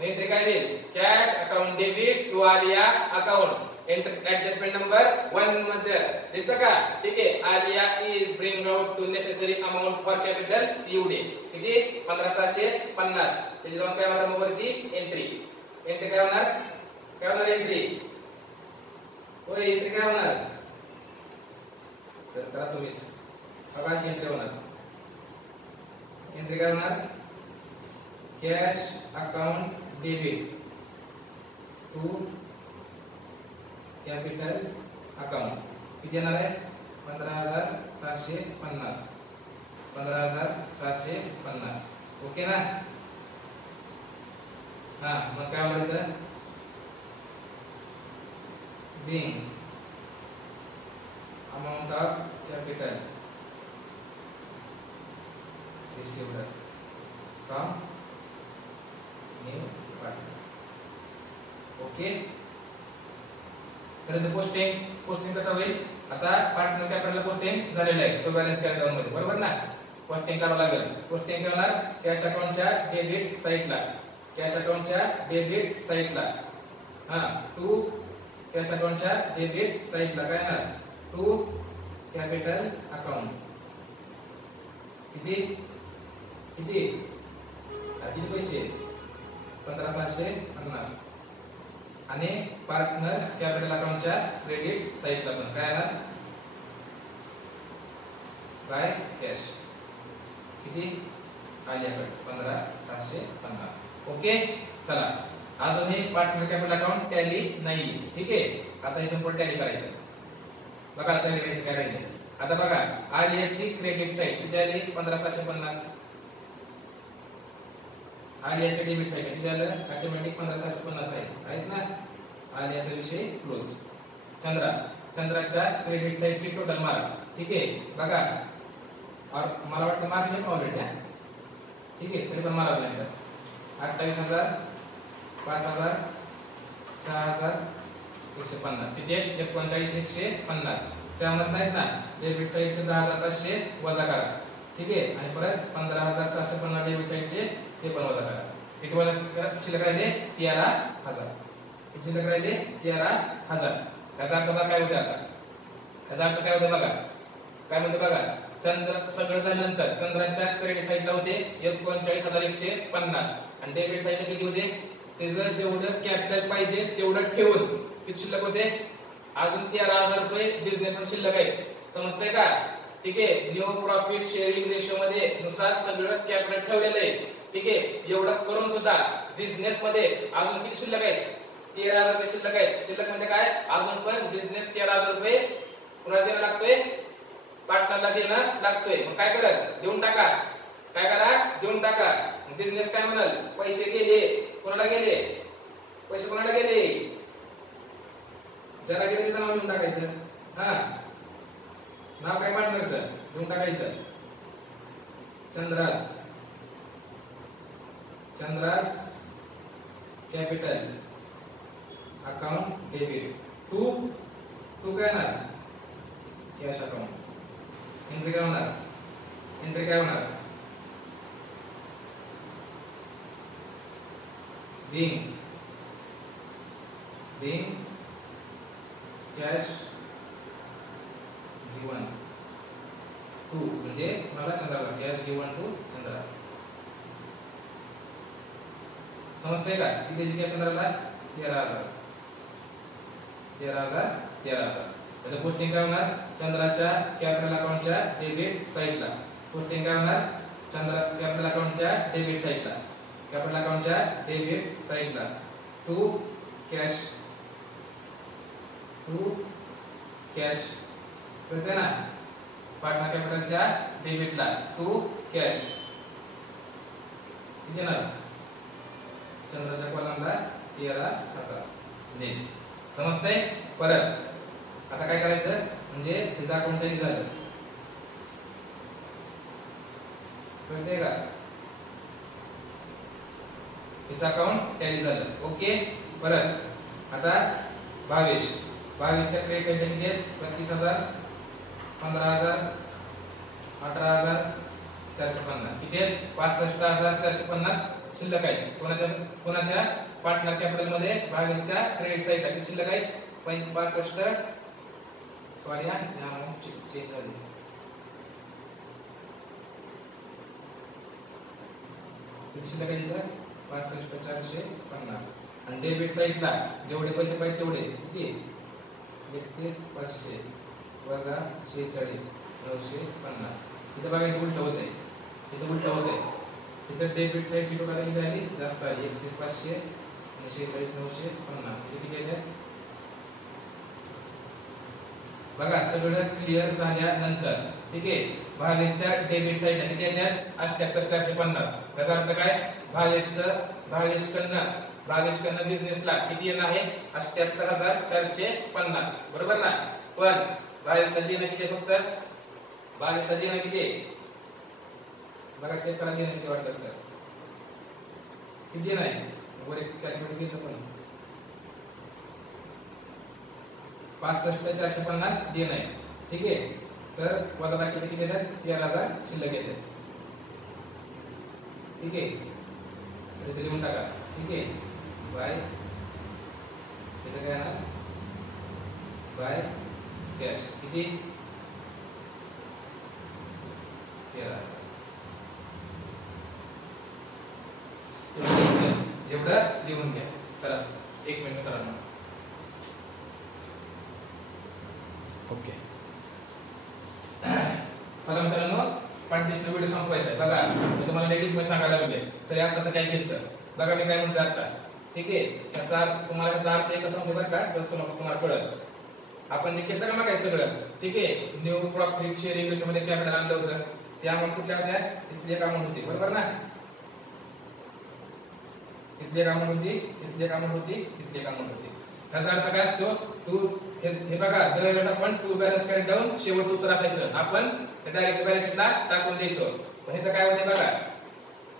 नाही ते काय येईल? Cash account debit to Alia account. Adjustment number 1 मध्ये दिसतं का? ठीक आहे. Alia is bring out to necessary amount for capital एवढे. किती? 15,750. त्याची जाऊन काय होणार मग वरती? एंट्री. एंट्री काय होणार? काय होणार एंट्री? होय एंट्री काय होणार? सर करा तुम्हीच. बघा अशी एंट्री होणार. एंट्री काय होणार? Cash account debit to capital account. किती येणार आहे? 15,750. 15,750. ओके ना. हा मग काय म्हणायचं? being amount of capital received from new partner. Okay. तर पोस्टिंग कसं होईल? आता पार्टनर कॅपिटल पोस्टिंग झालेलं आहे टू बॅलन्स कॅरी डाऊन मध्ये बरोबर ना. पोस्टिंग करावं लागेल. पोस्टिंग काय होणार? कॅश अकाउंटच्या डेबिट साइडला. कॅश अकाउंटच्या डेबिट साइडला. हा टू कॅश अकाउंटच्या डेबिट साइडला काय येणार? To capital account. किती किती किती पैसे? 15,750. आणि पार्टनर कॅपिटल अकाउंटच्या क्रेडिट साइडला पण काय येणार? By cash. किती? आलियाकडे 15,750. ओके. चला अजूनही पार्टनर कॅपिटल अकाउंट टॅली नाही. ठीक आहे. आता इथून पुढे टॅली करायचं. बघा आता लिहायचं काय राहिले. आता बघा आलियाची क्रेडिट साइड किती आली? 15,750. आलियाची डेबिट साइड किती झालं? ऑटोमॅटिक 15,750 आहेत ना. आलियाचा विषय क्लोज. चंद्राच्या क्रेडिट साइडची टोटल मार्क. ठीक आहे. बघा और मला वाटतं मार्क नाही ऑलरेडी. ठीक आहे. तरी पण मारायचं नाही. 28,000 5,000 6,000 150. किती आहे? 39,150. त्यामध्ये नाहीत ना डेबिट साइडचे 10,500 वजा करा. ठीक आहे. आणि परत 15,750 डेबिट साइडचे ते पण वजा करा. किती वजा करा? शिल्लक राहिले 13,000. किती शिल्लक राहिले? 13,000. याचा अर्थ काय होते? आता याचा अर्थ काय होते बघा. काय म्हणते बघा. चंद्र सगळं झाल्यानंतर चंद्राच्या क्रेडिट साइडला होते 39,150 आणि डेबिट साइडला किती होते? त्याचं जेवढं कॅपिटल पाहिजे तेवढं ठेवून किती शिल्लक होते? अजून 13,000 रुपये बिझनेस शिल्लक आहे. समजतंय का? ठीक आहे. न्यू प्रॉफिट शेअरिंग रेशो मध्ये नुसार सगळं कॅपिटल ठेवलेलं आहे. ठीक आहे. एवढं करून सुद्धा बिझनेस मध्ये अजून किती शिल्लक आहे? 13,000 रुपये शिल्लक आहे. शिल्लक म्हणजे काय? अजून पण बिझनेस 13,000 रुपये पुन्हा देणं लागतोय. पार्टनरला देणं लागतोय. मग काय करत? देऊन टाका. काय करा? देऊन टाका. बिझनेस काय म्हणाल? पैसे गेले. कोणाला गेले? पैसे कोणाला गेले? ज्याला गेले त्याचं नाव लिहून टाकायचं. हा नाव काय पार्टनरचं लिहून टाकायचं. Chandra's capital account debit to काय होणार? Cash account. एंट्री काय होणार? एंट्री काय होणार? being cash given to म्हणजे मला चंद्राला कॅश गिवन टू चंद्रा. समजतंय का? कितीची कॅश चंद्राला? 13,000. त्याचं पोस्टिंग काय होणार चंद्राच्या कॅपिटल अकाउंटच्या डेबिट साईडला. पोस्टिंग काय होणार चंद्रा कॅपिटल अकाउंटच्या डेबिट साईडला. कॅपिटल अकाउंटच्या डेबिट साईडला. टू कॅश कळते ना. पार्टनर कॅपिटलच्या डेबिटला टू कॅश किती येणार चंद्राच्या कॉलमला 13,000 ने. समजतंय. परत आता काय करायचं म्हणजे हिचा अकाउंट टॅली झालं कळतंय का. हिचा अकाउंट टॅली झालं. ओके. परत आता 22च्या क्रेडिट साईडला किती आहेत 32,000 15,000 18,450 किती आहेत 65,450 शिल्लक आहे. कोणाच्या पार्टनर कॅपिटल मध्ये 22च्या क्रेडिट साईडला किती शिल्लक आहे 65 सॉरी या चेंज झाली किती शिल्लक आहे इथं 65,450 आणि डेबिट साईडला जेवढे पैसे पाहिजे तेवढे किती 31,500 वजा 46,950. इथं बघा इथे उलट होतंय. इथं डेबिट साईडची टोटल किती झाली जास्त आली 31,500 आणि 46,950 किती येते बघा. सगळं क्लिअर झाल्यानंतर ठीक आहे 22च्या डेबिट साईडला किती येतात 78,450. त्याचा अर्थ काय भावेशकडनं बिझनेसला किती येणार आहे 78,450 बरोबर ना. पण भावेशला देणं किती फक्त भावेशला देणं किती बघा चेक करा देणं किती वाटलं तर किती देणं आहे वर एक कॅल्क्युलेट केलं पण 65,450 देणं आहे. ठीक आहे. तर वजा बाकी किती येतात 13,000 शिल्लक येतात. ठीक आहे. इथे लिहून टाका. ठीक आहे. बाय इथे काय ना बाय कॅश किती 13,000 एवढं लिहून घ्या. चला एक मिनिट मित्रांनो. ओके. चला मित्रांनो पार्टिशन व्हिडिओ संपवायचा आहे. बघा मी तुम्हाला लेडीज मध्ये सांगायला लागले सर आताचं काय केलं बघा मी काय म्हणतो आता. ठीक आहे. त्याचा तुम्हाला त्याचा अर्थ कसं म्हणतो बरं का तर तुम्हाला कळलं. आपण जे केलं का मग काय सगळं ठीक आहे न्यू प्रॉफिट शेअरिंग रेशो मध्ये कॅपिटल आणलं होतं. त्या अमाउंट कुठल्या होत्या इथली एक अमाउंट होती बरोबर ना. इथली एक अमाउंट होती. त्याचा अर्थ काय असतो तू हे बघा दरवेळेस आपण टू बॅलन्स कॅरी डाऊन शेवट उत्तर असायचं आपण डायरेक्ट बॅलन्स शीटला टाकून द्यायचो. पण इथं काय होते बघा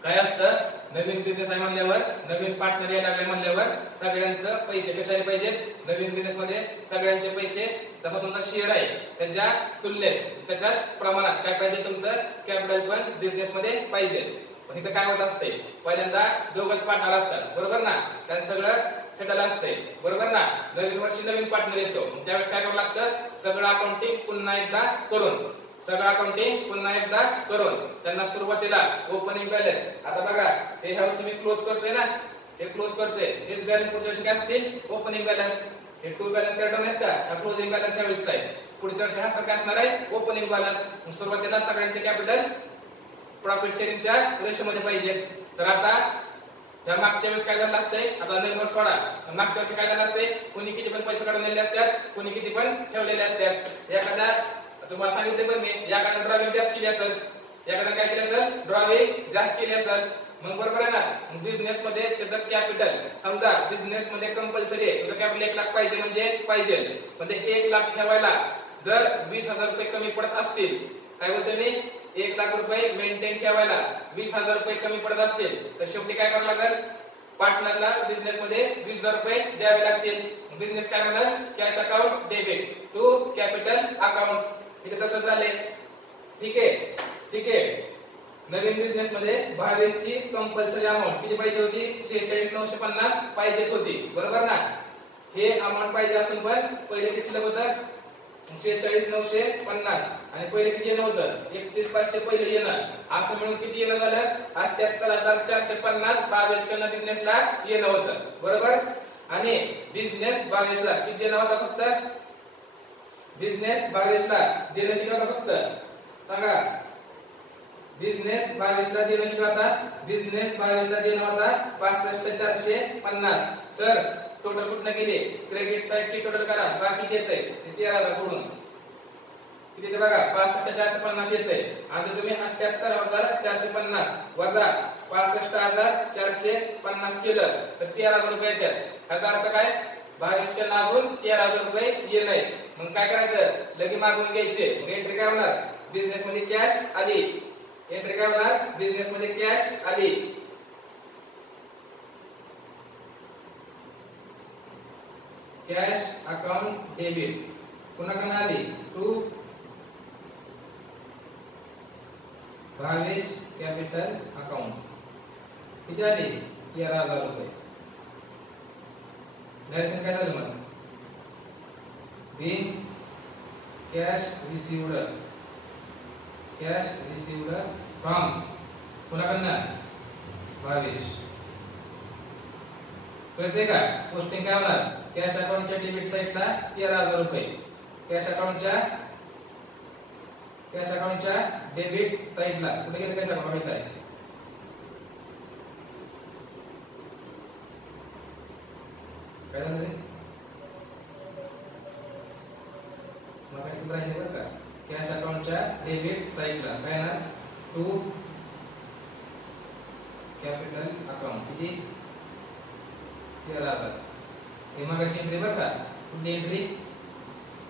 काय असतं नवीन बिझनेस आहे म्हणल्यावर नवीन पार्टनर यायला लागले म्हणल्यावर सगळ्यांचं पैसे कशाने पाहिजे नवीन बिझनेस मध्ये सगळ्यांचे पैसे जसा तुमचा शेअर आहे त्याच्या तुलनेत त्याच्याच प्रमाणात काय पाहिजे तुमचं कॅपिटल पण बिझनेस मध्ये पाहिजे. पण इथं काय होत असते पहिल्यांदा दोघंच पार्टनर असतात बरोबर ना. त्यांचं सगळं सेटल असते बरोबर ना. नवीन वर्षी नवीन पार्टनर येतो त्यावेळेस काय करावं लागतं सगळं अकाउंटिंग पुन्हा एकदा करून त्यांना सुरुवातीला ओपनिंग बॅलन्स आता बघा हे हाऊस मी क्लोज करतोय ना हे क्लोज करतोय हेच बॅलन्स पुढच्या वर्षी काय असतील ओपनिंग बॅलन्स. हे टू बॅलन्स कॅरी आहेत का क्लोजिंग बॅलन्स यावेळेस आहे. पुढच्या वर्षी हा काय असणार आहे ओपनिंग बॅलन्स. सुरुवातीला सगळ्यांचे कॅपिटल प्रॉफिट शेअरिंगच्या रेशो मध्ये पाहिजे. तर आता त्या मागच्या वेळेस काय झालं असतंय आता नंबर सोडा मागच्या वर्षी काय झालं असते कुणी किती पण पैसे काढून नेले असतात कुणी किती पण ठेवलेले असतात. एखादा तुम्हाला सांगितलं पण मी एखाद्या ड्रॉविंग जास्त केली असेल एखाद्या काय केली असेल ड्रॉविंग जास्त केली असेल मग बरोबर आहे ना. बिझनेस मध्ये त्याचं कॅपिटल समजा बिझनेस मध्ये कंपल्सरी आहे तुझं कॅपिटल 1 लाख पाहिजे म्हणजे पाहिजे पण ते 1 लाख ठेवायला जर 20,000 रुपये कमी पडत असतील काय बोलतो मी 1 लाख रुपये मेंटेन ठेवायला 20,000 रुपये कमी पडत असतील तर शेवटी काय करावं लागेल पार्टनरला बिझनेस मध्ये 20,000 रुपये द्यावे लागतील. बिझनेस काय म्हणाल cash account debit to capital account. इथे तसं झालंय. ठीक आहे. नवीन बिझनेस मध्ये 22ची कंपल्सरी अमाउंट किती पाहिजे होती 46,950 पाहिजेच होती बरोबर ना. हे अमाउंट पाहिजे असून पण पहिले किती शिल्लक होतं 46,950 आणि पहिले किती येणं होतं 31,500 पहिले येणं असं मिळून किती येणं झालं 78,450 22कडनं बिझनेसला येणं होतं बरोबर. आणि बिझनेस 22ला किती येणं होता फक्त बिझनेस 22 ला देणं किती होता फक्त सांगा. बिझनेस 22 ला देणं किती होता. बिझनेस 22 ला देणं होता 65,450. सर टोटल कुठनं गेले. क्रेडिट साइड ची टोटल करा. बाकी येतंय 13,000 सोडून किती येते बघा 65,450 येतंय. आता तुम्ही 78,450 वजा 65,450 केलं तर 13,000 रुपये येतात. याचा अर्थ काय 22 कडनं अजून 13,000 रुपये येत नाही. मग काय करायचं लगे मागून घ्यायचे. एंट्री काय होणार बिझनेस मध्ये कॅश आली. एंट्री काय होणार बिझनेस मध्ये कॅश आली. कॅश अकाउंट डेबिट पुन्हा आली टू 22 कॅपिटल अकाउंट किती आली 13,000 रुपये. डायरेक्शन काय झालं मग बिन कॅश रिसिव्ड फ्रॉम कोणाकडनं 22. कळते का पोस्टिंग काय होणार कॅश अकाउंटच्या डेबिट साइडला 13,000 रुपये. कॅश अकाउंटच्या डेबिट साइडला कुठे गेलं कॅश अकाउंट आहे काय झालं रे मग राहिले बरं का. कॅश अकाउंटच्या डेबिट साइडला काय ना टू कॅपिटल अकाउंट किती 13,000. हे मग एंट्री बरं का कुठली एंट्री.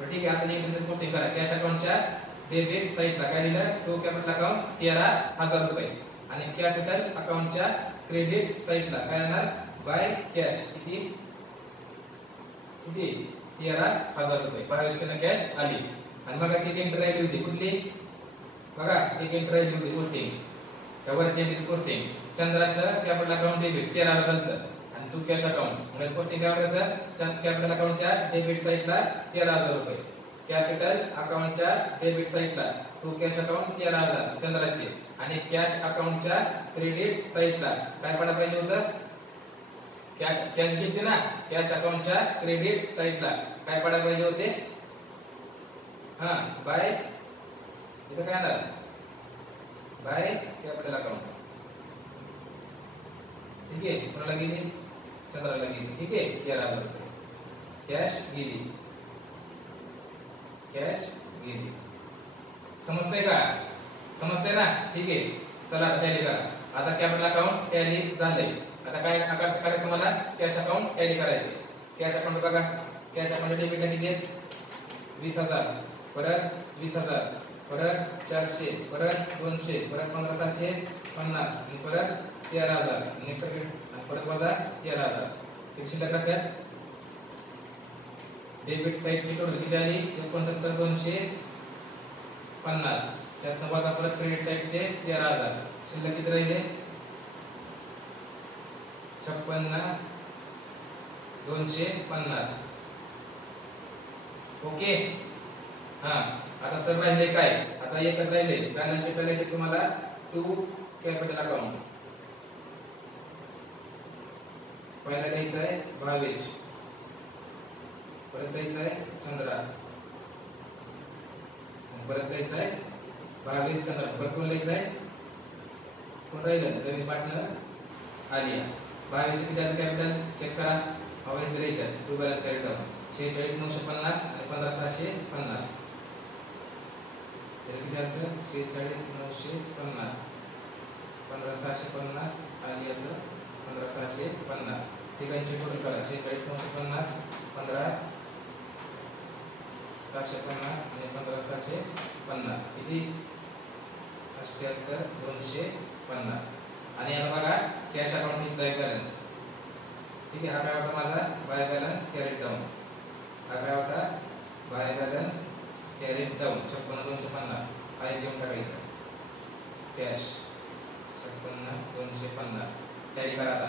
ठीक आहे आता एंट्रीचं पोस्टिंग करा. कॅश अकाउंटच्या डेबिट साइडला काय लिहिलं टू कॅपिटल अकाउंट 13,000 रुपये आणि कॅपिटल अकाउंटच्या क्रेडिट साइडला काय येणार बाय कॅश किती 13,000 रुपये. 22 कडनं कॅश आली. आणि मग एक एंट्री राहिली होती कुठली बघा एक एंट्री राहिली होती पोस्टिंग त्यावरची एंट्रीची पोस्टिंग चंद्राचं कॅपिटल अकाउंट डेबिट 13,000 झालं आणि टू कॅश अकाउंट म्हणजे पोस्टिंग काय करतं कॅपिटल अकाउंटच्या डेबिट साइडला 13,000 रुपये. कॅपिटल अकाउंटच्या डेबिट साइडला टू कॅश अकाउंट 13,000 चंद्राचे आणि कॅश अकाउंटच्या क्रेडिट साइडला काय पडा पाहिजे होतं कॅश घेतली ना कॅश अकाउंटच्या क्रेडिट साइडला काय पडा पाहिजे होते हा बाय इथं काय येणार बाय कॅपिटल अकाउंट. ठीक आहे कोणाला गेली चंद्राला गेली. ठीक आहे 13,000 रुपये कॅश गेली. समजतंय का समजतंय ना. ठीक आहे चला टॅली करा. आता कॅपिटल अकाउंट टॅली झालंय. आता काय करायचं तुम्हाला कॅश अकाउंट टॅली करायचं. कॅश अकाउंट बघा कॅश अकाउंट डेबिटला किती आहेत 20,000 परत 20,000 परत 400 परत 200 परत 15,750 आणि परत 13,000 आणि परत वजा 13,000 किती शिल्लक राहतात. डेबिट साइडची टोटल किती आली 69,250 त्यातनं वजा परत क्रेडिट साइडचे 13,000 शिल्लक किती राहिले 56,250. ओके हा आता सर राहिले काय आता एकच राहिले बॅलन्स शीट करायचे तुम्हाला टू कॅपिटल अकाउंट. पहिला द्यायचा आहे 22 परत द्यायचा आहे चंद्रा परत द्यायचा आहे 22 चंद्रा परत कोण द्यायचा आहे कोण राहिलं रवी पार्टनर आलिया. 22 किती आलं कॅपिटल चेक करा हवाई द्यायचा टू बॅलन्स कॅरेक्ट डाऊन 46,950 आणि 15,750 किती आलं 46,950 15,750 आलियाचं 15,750 तिघांची टोटल करा 46,950 15,750 आणि 15,750 किती 78,250. आणि आता बघा कॅश अकाउंट इथला बॅलन्स. ठीक आहे हा काय होता माझा बाय बॅलन्स कॅरीड डाऊन. हा काय होता बाय बॅलन्स कॅरीड डाऊन 56,250 हा एक घेऊन टाकायचा कॅश 56,250 टॅली करा. आता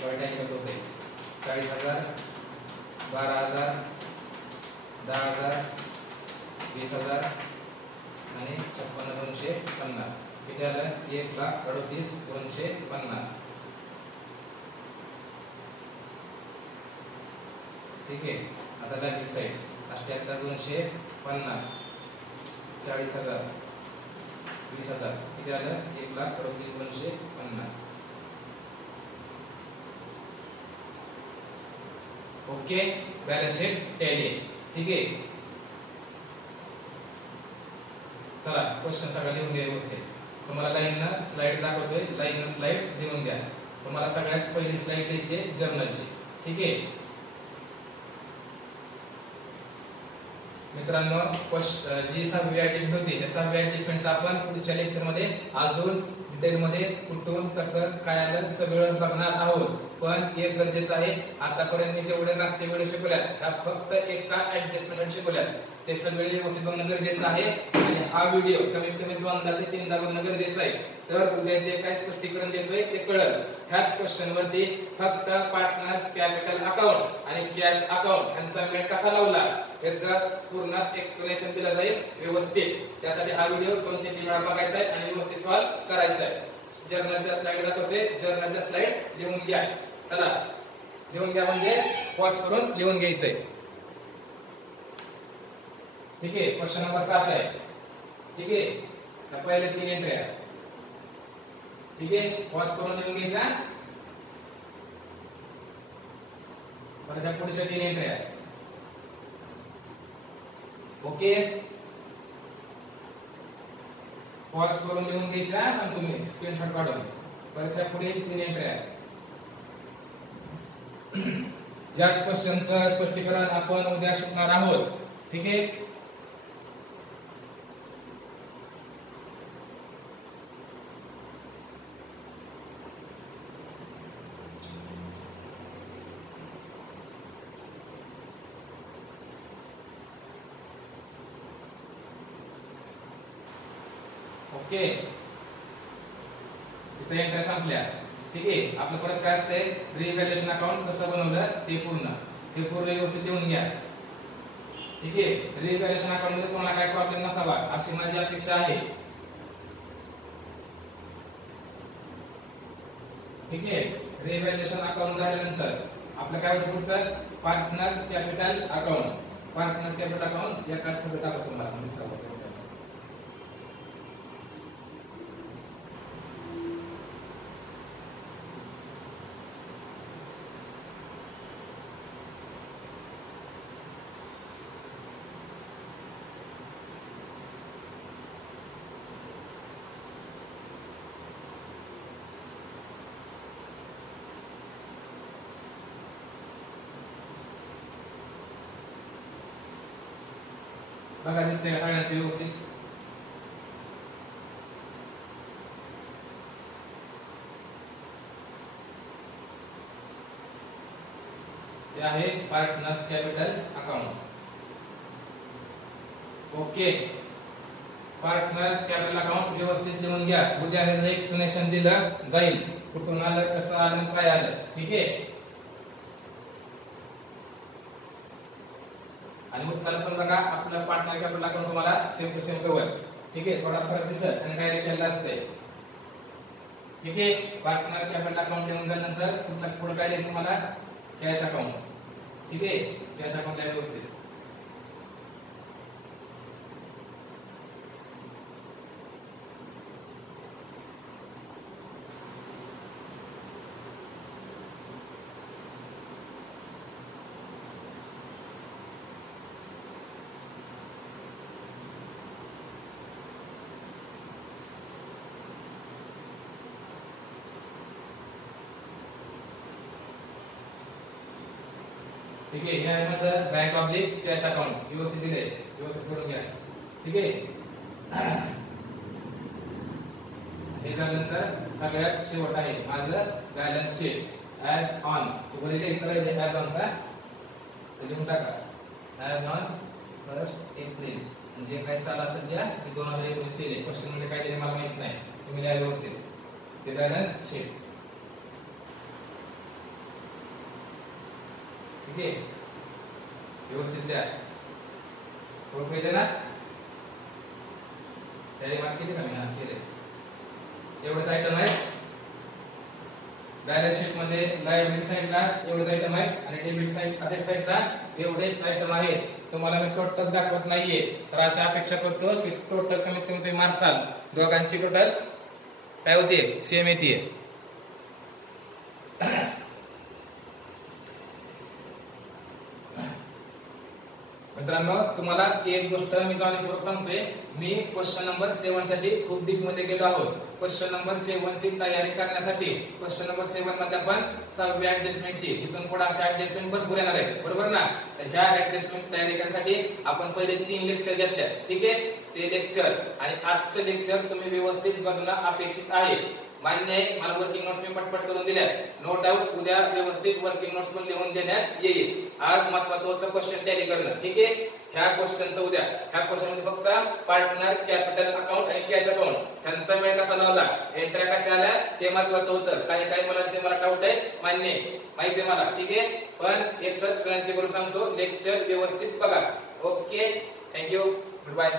टॅली कसं होते 40,000 12,000 10,000 20,000 आणि 56,250 किती आलं 1,38,250. ठीक आहे आता लाईट साइड 78,250 40,000 20,000 किती आलं 1,38,250. Okay balance sheet tally. ठीक आहे चला क्वेश्चन सगळं लिहून घ्या व्यवस्थित. तुम्हाला लाईननं स्लाइड दाखवतोय, लाईननं स्लाइड लिहून घ्या. तुम्हाला सगळ्यात पहिली स्लाइड द्यायची जर्नलची. ठीक आहे मित्रांनो, जी 6वी ऍडजस्टमेंट होती त्या 6वी ऍडजस्टमेंटचा आपण पुढच्या लेक्चर मध्ये अजून डिटेल मध्ये कुठून कसं काय आलं सगळं बघणार आहोत. पण एक गरजेचं आहे, आतापर्यंत जेवढे मागचे व्हिडिओ शिकवल्यात त्या फक्त एका ऍडजस्टमेंट शिकवल्यात, ते सगळे व्यवस्थित बघणं गरजेचं आहे. आणि हा व्हिडिओ कमीत कमी 2दा ते 3दा बघणं गरजेचं आहे. तर उद्या जे काय स्पष्टीकरण देतोय ते कळलं. ह्याच क्वेश्चन वरती फक्त पार्टनर्स कॅपिटल अकाउंट आणि कॅश अकाउंट यांचा मेळ कसा लावला याचं पूर्ण एक्सप्लेनेशन दिलं जाईल व्यवस्थित. त्यासाठी हा व्हिडिओ 2 ते 3 वेळा बघायचा आहे आणि व्यवस्थित सॉल्व करायचा आहे. जर्नलच्या स्लाइड दाखवते, जर्नलच्या स्लाइड लिहून घ्या. चला लिहून घ्या म्हणजे पॉज करून लिहून घ्यायचंय. ठीक आहे क्वेश्चन नंबर 7 आहे. ठीक आहे पहिले 3 एंट्री. ठीक आहे पॉज करून लिहून घ्यायचा. परत पुढच्या 3 एंट्री. ओके पॉज करून लिहून घ्यायचा सांगतो मी स्क्रीनशॉट काढून. परत पुढे 3 एंट्री. याच क्वेश्चनचं स्पष्टीकरण आपण उद्या शिकणार आहोत. ठीक आहे ओके इथे एंट्री संपल्या. ठीक आहे आपलं परत काय असतंय रिव्हॅल्युएशन अकाउंट कसं बनवलं ते पूर्ण व्यवस्थित लिहून घ्या. ठीक आहे रिव्हॅल्युएशन अकाउंट मध्ये कोणाला काय प्रॉब्लेम नसावा अशी माझी अपेक्षा आहे. ठीक आहे रिव्हॅल्युएशन अकाउंट झाल्यानंतर आपलं काय होतं पुढचं partners capital account. Partners capital account या काय सगळं दाखवतो तुम्हाला दिसावं. बघा दिसतंय का सगळ्यांचं व्यवस्थित. हे आहे partners capital account. Okay partners capital account व्यवस्थित लिहून घ्या. उद्या ह्याचं एक्सप्लेनेशन दिलं जाईल कुठून आलं कसं आलं काय आलं. ठीक आहे आणि उत्तर पण बघा आपलं पार्टनर कॅपिटल अकाउंट तुम्हाला सेम टू सेम कवर. ठीक आहे थोडा फरक दिसत आणि काय केलं असते. ठीक आहे पार्टनर कॅपिटल अकाउंट लिहून झाल्यानंतर पुढे काय द्यायचं मला कॅश अकाउंट. ठीक आहे कॅश अकाउंट व्यवस्थित. ठीक आहे हे आहे माझं बँक ऑब्लिक कॅश अकाउंट व्यवस्थित दिले व्यवस्थित करून घ्या. ठीक आहे हे झाल्यानंतर सगळ्यात शेवट आहे माझं बॅलन्स शीट ऍज ऑन. तुम्हाला लिहायचं आहे ऍज ऑन चा लिहून टाका ऍज ऑन 1 एप्रिल म्हणजे काय साल असेल द्या की 2019 दिले. क्वेश्चन मध्ये काय दिले मला माहित नाही तुम्ही लिहा व्यवस्थित. ते बॅलन्स शीट. ठीक आहे व्यवस्थित द्या. ओळख येते ना त्याने मार्क किती कमी केले एवढेच आयटम आहे. बॅलन्स शीट मध्ये लायबिलिटी साइडला एवढेच आयटम आहेत आणि डेबिट साइड असेट साइडला एवढेच आयटम आहेत. तुम्हाला मी टोटल दाखवत नाहीये, तर अशा अपेक्षा करतो की टोटल कमीत कमी तुम्ही मार्साल, दोघांची टोटल काय होते सेम येते. मित्रांनो तुम्हाला एक गोष्ट मी जाणीवपूर्वक सांगतोय, मी क्वेश्चन नंबर 7 साठी खूप डीप मध्ये गेलो आहोत. क्वेश्चन नंबर 7 ची तयारी करण्यासाठी क्वेश्चन नंबर 7 मध्ये आपण 6व्या ऍडजस्टमेंटची इथून पुढे अशा ऍडजस्टमेंट भरपूर येणार आहे, बरोबर ना. तर ह्या ऍडजस्टमेंट तयारी करण्यासाठी आपण पहिले 3 लेक्चर घेतले, ठीक आहे. ते लेक्चर आणि आजचं लेक्चर तुम्ही व्यवस्थित बघणं अपेक्षित आहे. मान्य आहे, मला वर्किंग नोट्स मी पटपट करून दिल्या, नो डाऊट उद्या व्यवस्थित वर्किंग नोट्स पण लिहून देण्यात येईल. आज महत्त्वाचं होतं क्वेश्चन टॅली करणं, ठीक आहे. ह्या क्वेश्चनचं उद्या, ह्या क्वेश्चन मध्ये फक्त पार्टनर, कॅपिटल अकाउंट आणि कॅश अकाउंट ह्यांचा वेळ कसा लावला, एंट्र्या कशा आल्या ते महत्त्वाचं होतं. काही मुलांचे मला डाऊट आहे, मान्य आहे, माहिती आहे मला, ठीक आहे. पण एकच विनंती करून सांगतो, लेक्चर व्यवस्थित बघा. Okay, thank you, good bye.